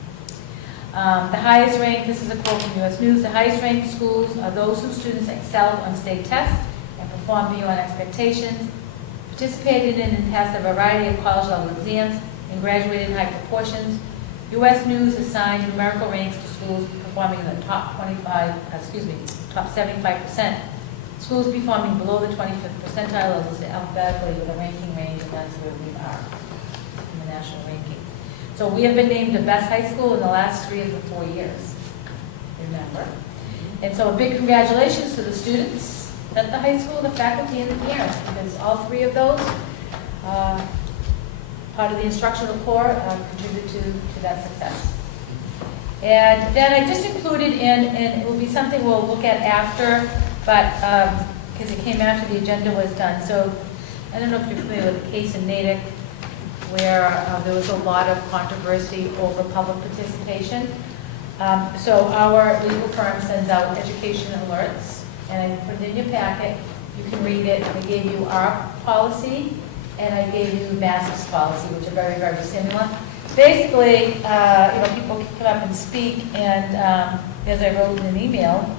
The highest ranked, this is a quote from U.S. News, the highest ranked schools are those whose students excelled on state tests and performed beyond expectations, participated in and passed a variety of college level exams, and graduated in high proportions. U.S. News assigned numerical ranks to schools performing in the top 75%. Schools performing below the 25th percentile are listed alphabetically with a ranking range, and that's where we are in the national ranking. So we have been named the best high school in the last 3 of the 4 years, remember. And so a big congratulations to the students at the high school, the faculty, and the parents, because all 3 of those, part of the instructional core, contribute to that success. And then I just included in, and it will be something we'll look at after, but because it came after the agenda was done. So I don't know if you're familiar with the case in Natick where there was a lot of controversy over public participation. So our legal firm sends out education alerts, and I put it in your packet. If You can read it. I gave you our policy, and I gave you Mass's policy, which are very, very similar. Basically, people can come up and speak, and as I wrote in an email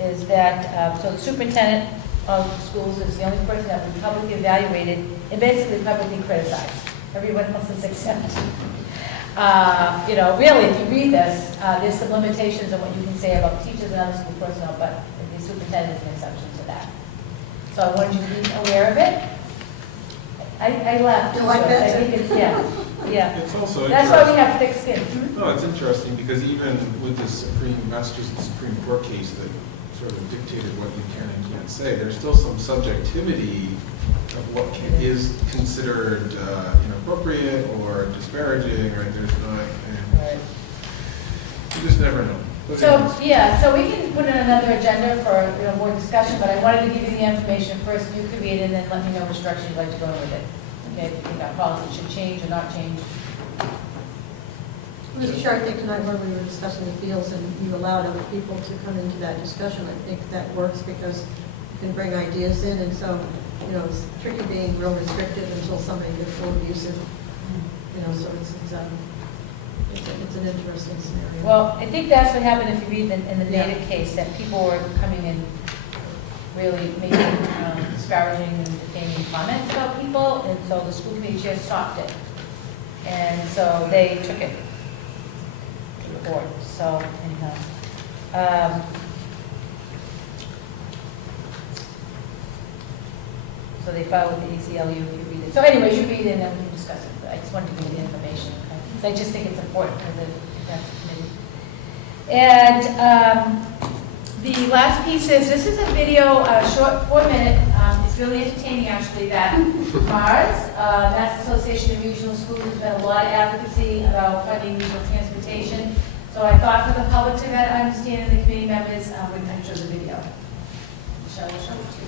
is that, so the superintendent of schools is the only person that will be publicly evaluated and basically publicly criticized. Everyone else is exempt. Really, if you read this, there's some limitations on what you can say about teachers and other school personnel, but the superintendent is an exception to that. So I wanted you to be aware of it. I laughed. You like that? I think it's, yeah. It's also That's why we have thick skin. No, it's interesting because even with the Massachusetts Supreme Court case that sort of dictated what you can and can't say, there's still some subjectivity of what is considered inappropriate or disparaging, right? There's not, and you just never know. But So, anyways. so we can put in another agenda for more discussion, but I wanted to give you the information first. You could read it and then let me know which direction you'd like to go with it. Okay, if you think our policy should change or not change. Mr. Chair, I think tonight when we were discussing the fields and you allowed other people to come into that discussion, I think that works because you can bring ideas in, and so, it's tricky being real restrictive until somebody gets a little abusive, so it's an interesting scenario. Well, I think that's what happened if you read in the data case, that people were coming in really making disparaging and defaming comments about people, and so the school committee chair stopped it. And so they took it to the board, so anyhow. So they filed with the ACLU if you read it. So anyways, you read it and then we can discuss it. I just wanted to give you the information, okay? Because I just think it's important for the defense committee. And the last piece is, this is a video, short 4-minute. It's really entertaining, actually, that MARS, Mass Association of Regional Schools, has been a lot of advocacy about funding regional transportation. So I thought for the public to understand and the committee members, we'd show the video. Shall we show it to you?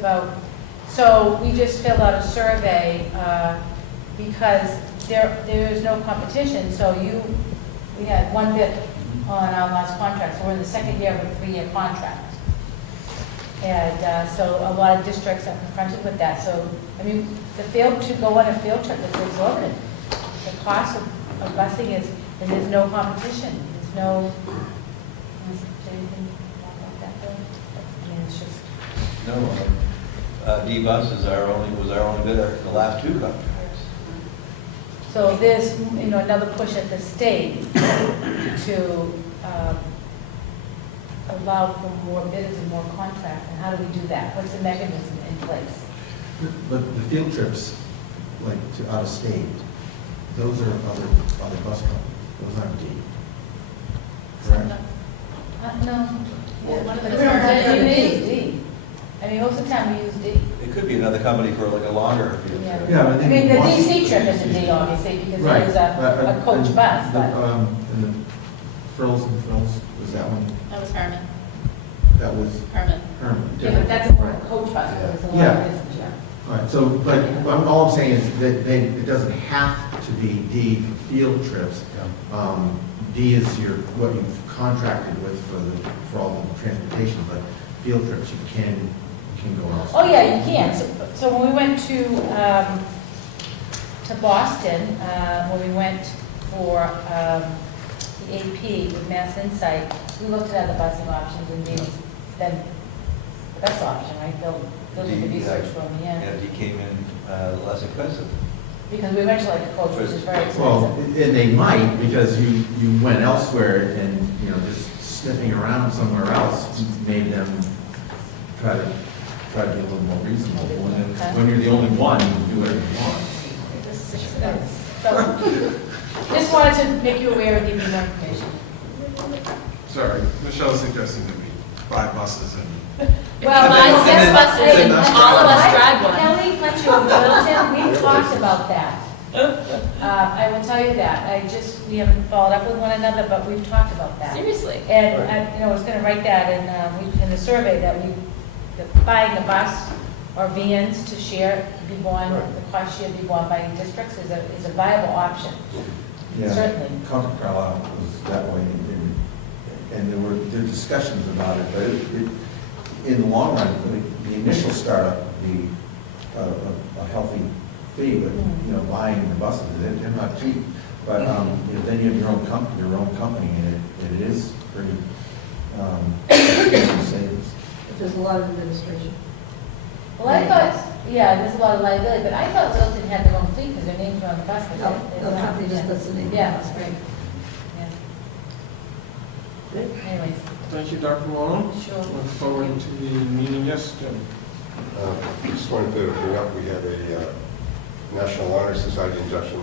about, so we just filled out a survey because there is no competition, so we had one bid on our last contract, so we're in the second year of a 3-year contract. And so a lot of districts are confronted with that. So, I mean, to go on a field trip is exorbitant. The cost of busing is, and there's no competition. There's no, anything like that, though? I mean, it's just, No, D-Bus was our only bidder in the last 2 contracts. so there's, another push at the state to allow for more bidders and more contracts, and how do we do that? What's the mechanism in place? But the field trips, like to out of state, those are other bus companies, those aren't D. Correct? No. Well, one of the We don't have We to use D. I mean, most of the time we use D. It could be another company for like a longer field Yeah. trip. Yeah, I mean, the DC trip is a D, obviously, because Right. it was a coach bus, but. And the Frills and Frills, was that one? That was Herman. That was Herman. Herman. Yeah, but that's a coach bus, but it's a lot Yeah. of distance, yeah. All right, so, but all I'm saying is that it doesn't have to be D for field trips. D is what you've contracted with for all the transportation, but field trips, you can go elsewhere. Oh, yeah, you can. So when we went to Boston, when we went for the AP with Mass Insight, we looked at other busing options, and D was then the best option, right? They'll do the research for me, yeah. Yeah, D came in less expensive. Because we went to like a coach, which is very Well, expensive. and they might, because you went elsewhere and, just sniffing around somewhere else made them try to be a little more reasonable. When you're the only one, you can do whatever you want. So, just wanted to make you aware and give you more information. Sorry, Michelle's suggesting that we buy buses and Well, Mine says I- buses, and all of us I- drive one. Kelly, Fletcher, and Middleton, we've talked about that. I will tell you that. We haven't followed up with one another, but we've talked about that. Seriously. And, I was gonna write that in the survey, that buying a bus or vans to share, be borne, the cost share be borne by districts is a viable option. Yeah. Certainly. Concord Carlisle was that way, and there were discussions about it, but in the long run, the initial startup would be a healthy fee, but, buying the buses, they're not cheap. But, then you have your own company, and it is pretty, savings. But there's a lot of administration. Well, I thought, there's a lot of liability, but I thought Littleton had their own fleet because their names were on the bus. but No, they- the they're not. company just puts the name. Yeah, that's great. Yeah. Anyways, Thank you, Dr. Malone. sure. Look forward to the meeting. Yes, Jim? Just wanted to bring up, we had a National Honor Society induction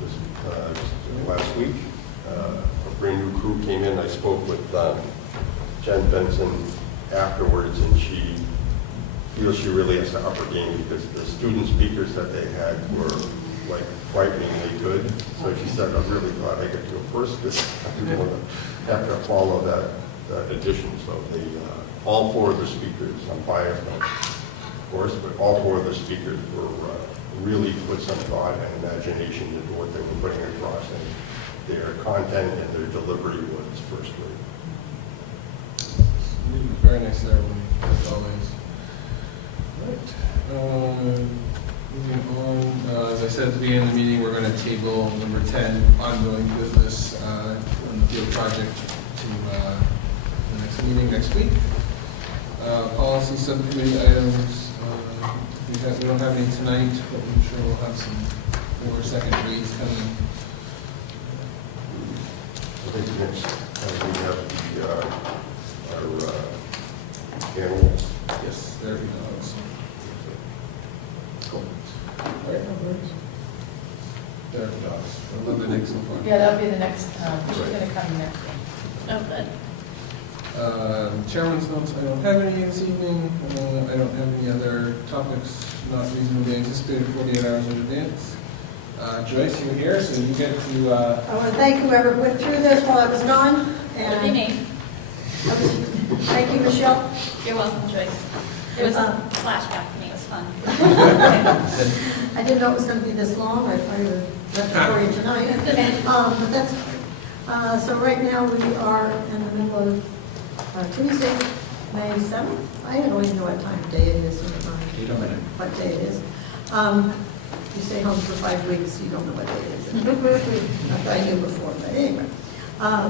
just last week. A brand new crew came in. I spoke with Jen Benson afterwards, and she feels she really has to up her game because the student speakers that they had were like frighteningly good. So she said, I'm really glad I get to go first because I didn't want to have to follow that addition. So all 4 of the speakers, I'm biased, of course, but all 4 of the speakers were really put some thought and imagination into what they were putting across, and their content and their delivery was first rate. very nice ceremony, as always. Right. Moving on, as I said at the beginning of the meeting, we're going to table number 10, ongoing business on the field project to the next meeting next week. Policy subcommittee items, we don't have any tonight, but I'm sure we'll have some more second reads coming. I think next, we have our animals. Yes, there we go. Cool. All right. There we go. I love the next one. Yeah, that'll be the next, she's gonna come next week. Oh, good. Chairman's notes, I don't have any this evening. I don't have any other topics not reasonably anticipated 48 hours in advance. Joyce, you're here, so you get to... I want to thank whoever went through this while I was gone. That'd be me. Thank you, Michelle. You're welcome, Joyce. It was a flashback to me, it was fun. I didn't know it was going to be this long, I probably would have left it for you tonight. But that's fine. So right now, we are in the middle of Tuesday, May 7th. I don't even know what time of day it is. What day it is. You stay home for 5 weeks, you don't know what day it is. Not that I knew before, but anyway.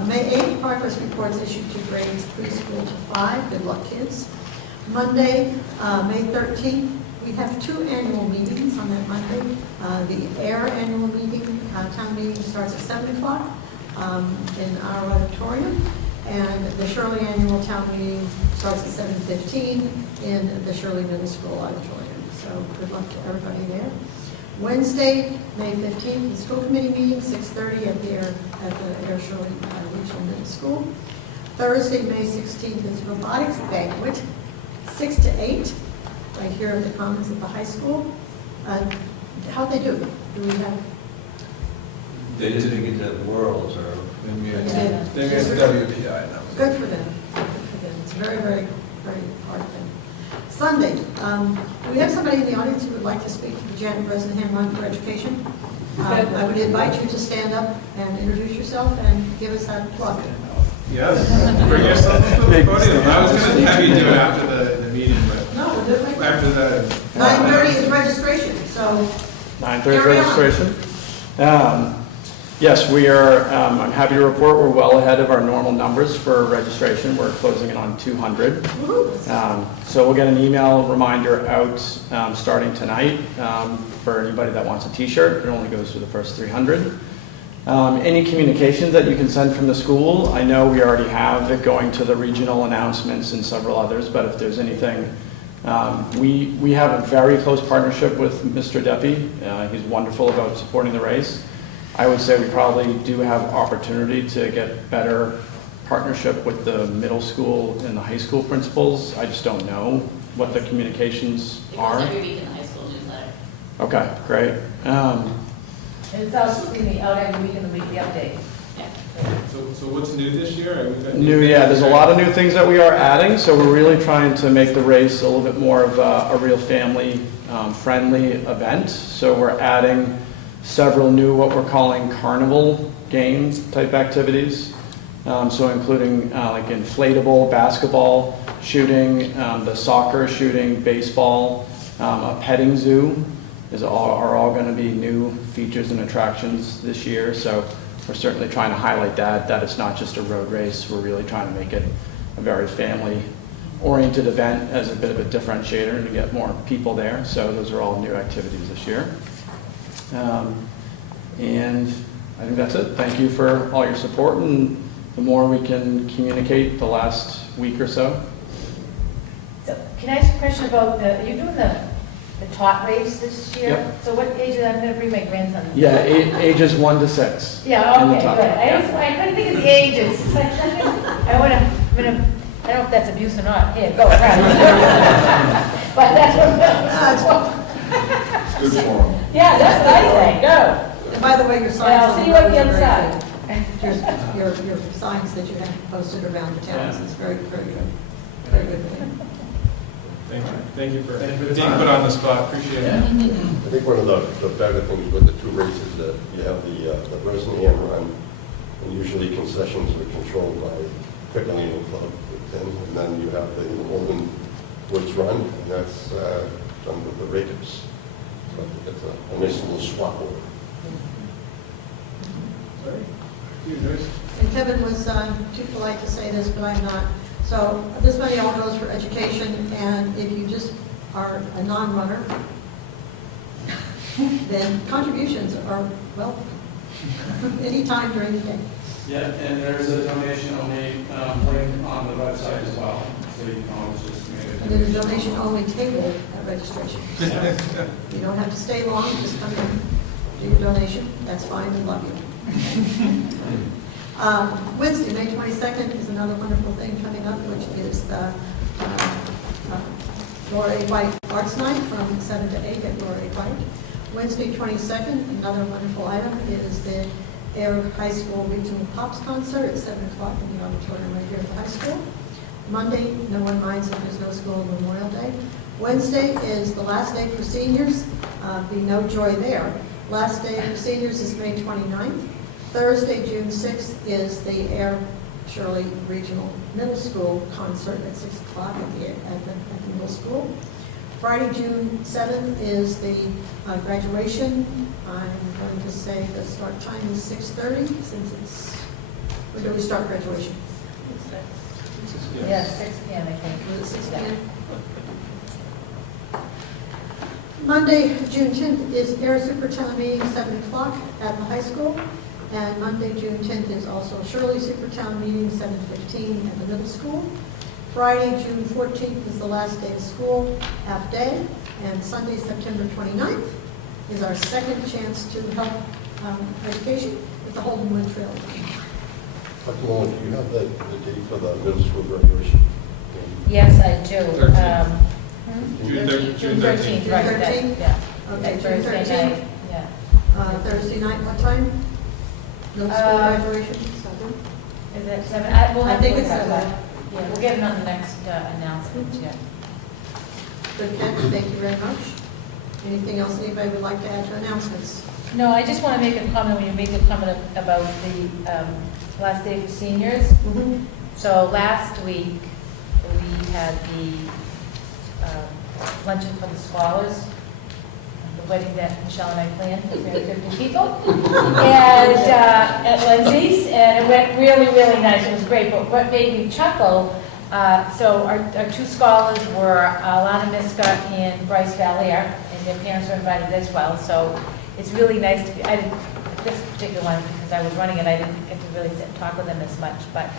May 8th, progress reports issued to grades preschool to 5. Good luck, kids. Monday, May 13th, we have 2 annual meetings on that Monday. The AIR annual meeting, town meeting starts at 7 o'clock in our auditorium. And the Shirley annual town meeting starts at 7:15 in the Shirley Middle School auditorium. So good luck to everybody there. Wednesday, May 15th, the school committee meeting, 6:30 at the Air Shirley Regional Middle School. Thursday, May 16th is robotics banquet, 6 to 8, right here at the Commons at the high school. How'd they do? Do we have? They didn't get to the Worlds or. They made the WPI. Good for them. Good for them. It's a very, very, very hard thing. Sunday, do we have somebody in the audience who would like to speak to the Janet Bresnahan Run for Education? I would invite you to stand up and introduce yourself and give us that plug. Yes, bring yourself up to the podium. I was going to have you do it after the meeting, but No, we'll do it right now. after the. 9:30 is registration, so 9:30 Carry on. registration. Yes, we are, I'm happy to report we're well ahead of our normal numbers for registration. We're closing in on 200. woohoo. So we'll get an email reminder out starting tonight for anybody that wants a t-shirt. It only goes through the first 300. Any communications that you can send from the school, I know we already have it going to the regional announcements and several others, but if there's anything, we have a very close partnership with Mr. Deppie. He's wonderful about supporting the race. I would say we probably do have opportunity to get better partnership with the middle school and the high school principals. I just don't know what the communications It goes are. every week in the high school newsletter. Okay, great. It's also going to be out every week in the weekly update. So what's new this year? We've got There's a lot of new things that we are adding, so we're really trying to make the race a little bit more of a real family friendly event. So we're adding several new, what we're calling carnival game type activities. So including like inflatable basketball shooting, the soccer shooting, baseball, a petting zoo are all going to be new features and attractions this year. So we're certainly trying to highlight that it's not just a road race. We're really trying to make it a very family-oriented event as a bit of a differentiator and to get more people there. So those are all new activities this year. And I think that's it. Thank you for all your support, and the more we can communicate the last week or so. So can I ask a question about you're doing the tot race this year? Yep. So what age is that? I'm going to bring my grandson. Yeah, ages 1 to 6. Yeah, in the okay, top. good. I couldn't think of the ages. I don't know if that's abuse or not. Here, go, grab it. But that's what. Good form. Yeah, that's what I say, go. And by the way, your signs And I'll on see you at roads the are other very side. good. Your signs that you have posted around the towns is very, very good. Very good. Thank you for being put on the spot. Appreciate it. I think one of the better things with the 2 races that you have the Bresnahan Run, and usually concessions are controlled by Piccolino Club, and then you have the Olden Woods Run, and that's done with the Rakers. So I think it's a nice little swap over. And Kevin was too polite to say this, but I'm not. So this money all goes for education, and if you just are a non-runner, then contributions are, well, anytime during the day. Yeah, and there's a donation-only link on the website as well, so you can always just make it. And there's a donation-only table at registration. So you don't have to stay long, just come in, do your donation, that's fine, we love you. Wednesday, May 22nd is another wonderful thing coming up, which is the Laura A. White Arts Night from 7 to 8 at Laura A. White. Wednesday, 22nd, another wonderful item is the Air High School Regional Pops Concert at 7 o'clock in the auditorium right here at the high school. Monday, no one minds if there's no school on Memorial Day. Wednesday is the last day for seniors, be no joy there. Last day for seniors is May 29th. Thursday, June 6th is the Air Shirley Regional Middle School concert at 6 o'clock at the middle school. Friday, June 7th is the graduation. I'm going to say the start time is 6:30 since it's, when do we start graduation? Yes, 6 p.m. I think. Was it 6 p.m.? Monday, June 10th is Air Super Town meeting, 7 o'clock at the high school. And Monday, June 10th is also Shirley Super Town meeting, 7:15 at the middle school. Friday, June 14th is the last day of school, half day. And Sunday, September 29th is our second chance to help education with the Holden Wood Trail. Dr. Mullen, do you have the date for the middle school graduation? Yes, I do. June 13th, right, that- 13th? yeah. Okay, June Thursday 13th. night, yeah. Thursday night, what time? Middle school graduation? Is it 7? We'll I have to think look it's at 7. that. Yeah, we'll get it on the next announcement, yeah. Good catch, thank you very much. Anything else anybody would like to add to announcements? No, I just want to make a comment when you make a comment about the last day for seniors. So last week, we had the luncheon for the scholars, the wedding that Michelle and I planned for 350 people, and at Lindsay's, and it went really, really nice. It was great, but what made me chuckle, so our two scholars were Alana Miska and Bryce Valier, and their parents were invited as well, so it's really nice to be, this particular one, because I was running it, I didn't get to really sit and talk with them as much, but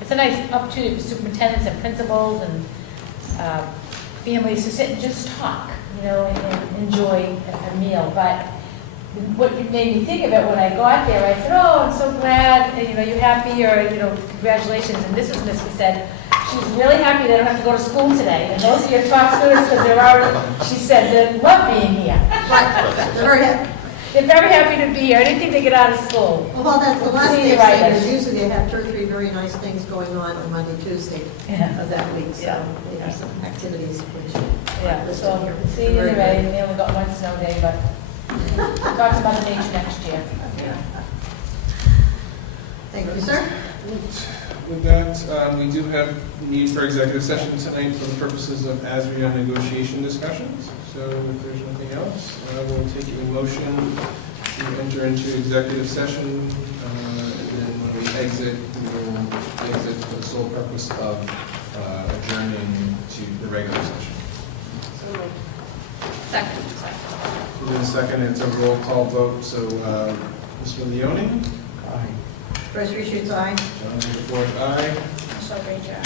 it's a nice opportunity for superintendents and principals and families to sit and just talk, you know, and enjoy a meal. But what made me think of it when I got there, I said, oh, I'm so glad, and, you know, you happy, or, you know, congratulations. And Mrs. Miska said, she's really happy they don't have to go to school today. And those are your top students, because they're already, she said, they love being here. Right, they're very happy. They're very happy to be here, anything to get out of school. Well, that's the last Senior day of writers. seniors. Usually they have 2 or 3 very nice things going on Monday, Tuesday of that week. So Yeah. they have some activities which Yeah, listed so here. senior Very good. right, they only got one snow day, but talk about the nature next year. Thank you, sir. With that, we do have need for executive session tonight for the purposes of ASRSD negotiation discussions. So if there's nothing else, we'll take a motion to enter into executive session. And then when we exit, we will exit for the sole purpose of adjourning to the regular session. Second. In a second, it's a roll call vote. So Mr. Leone? Aye. Treasury shoots aye. John DeFord, aye. Michelle Granger,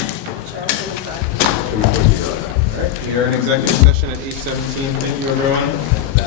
Cheryl Booth, All right, we are in executive session at 8:17. Thank you, everyone.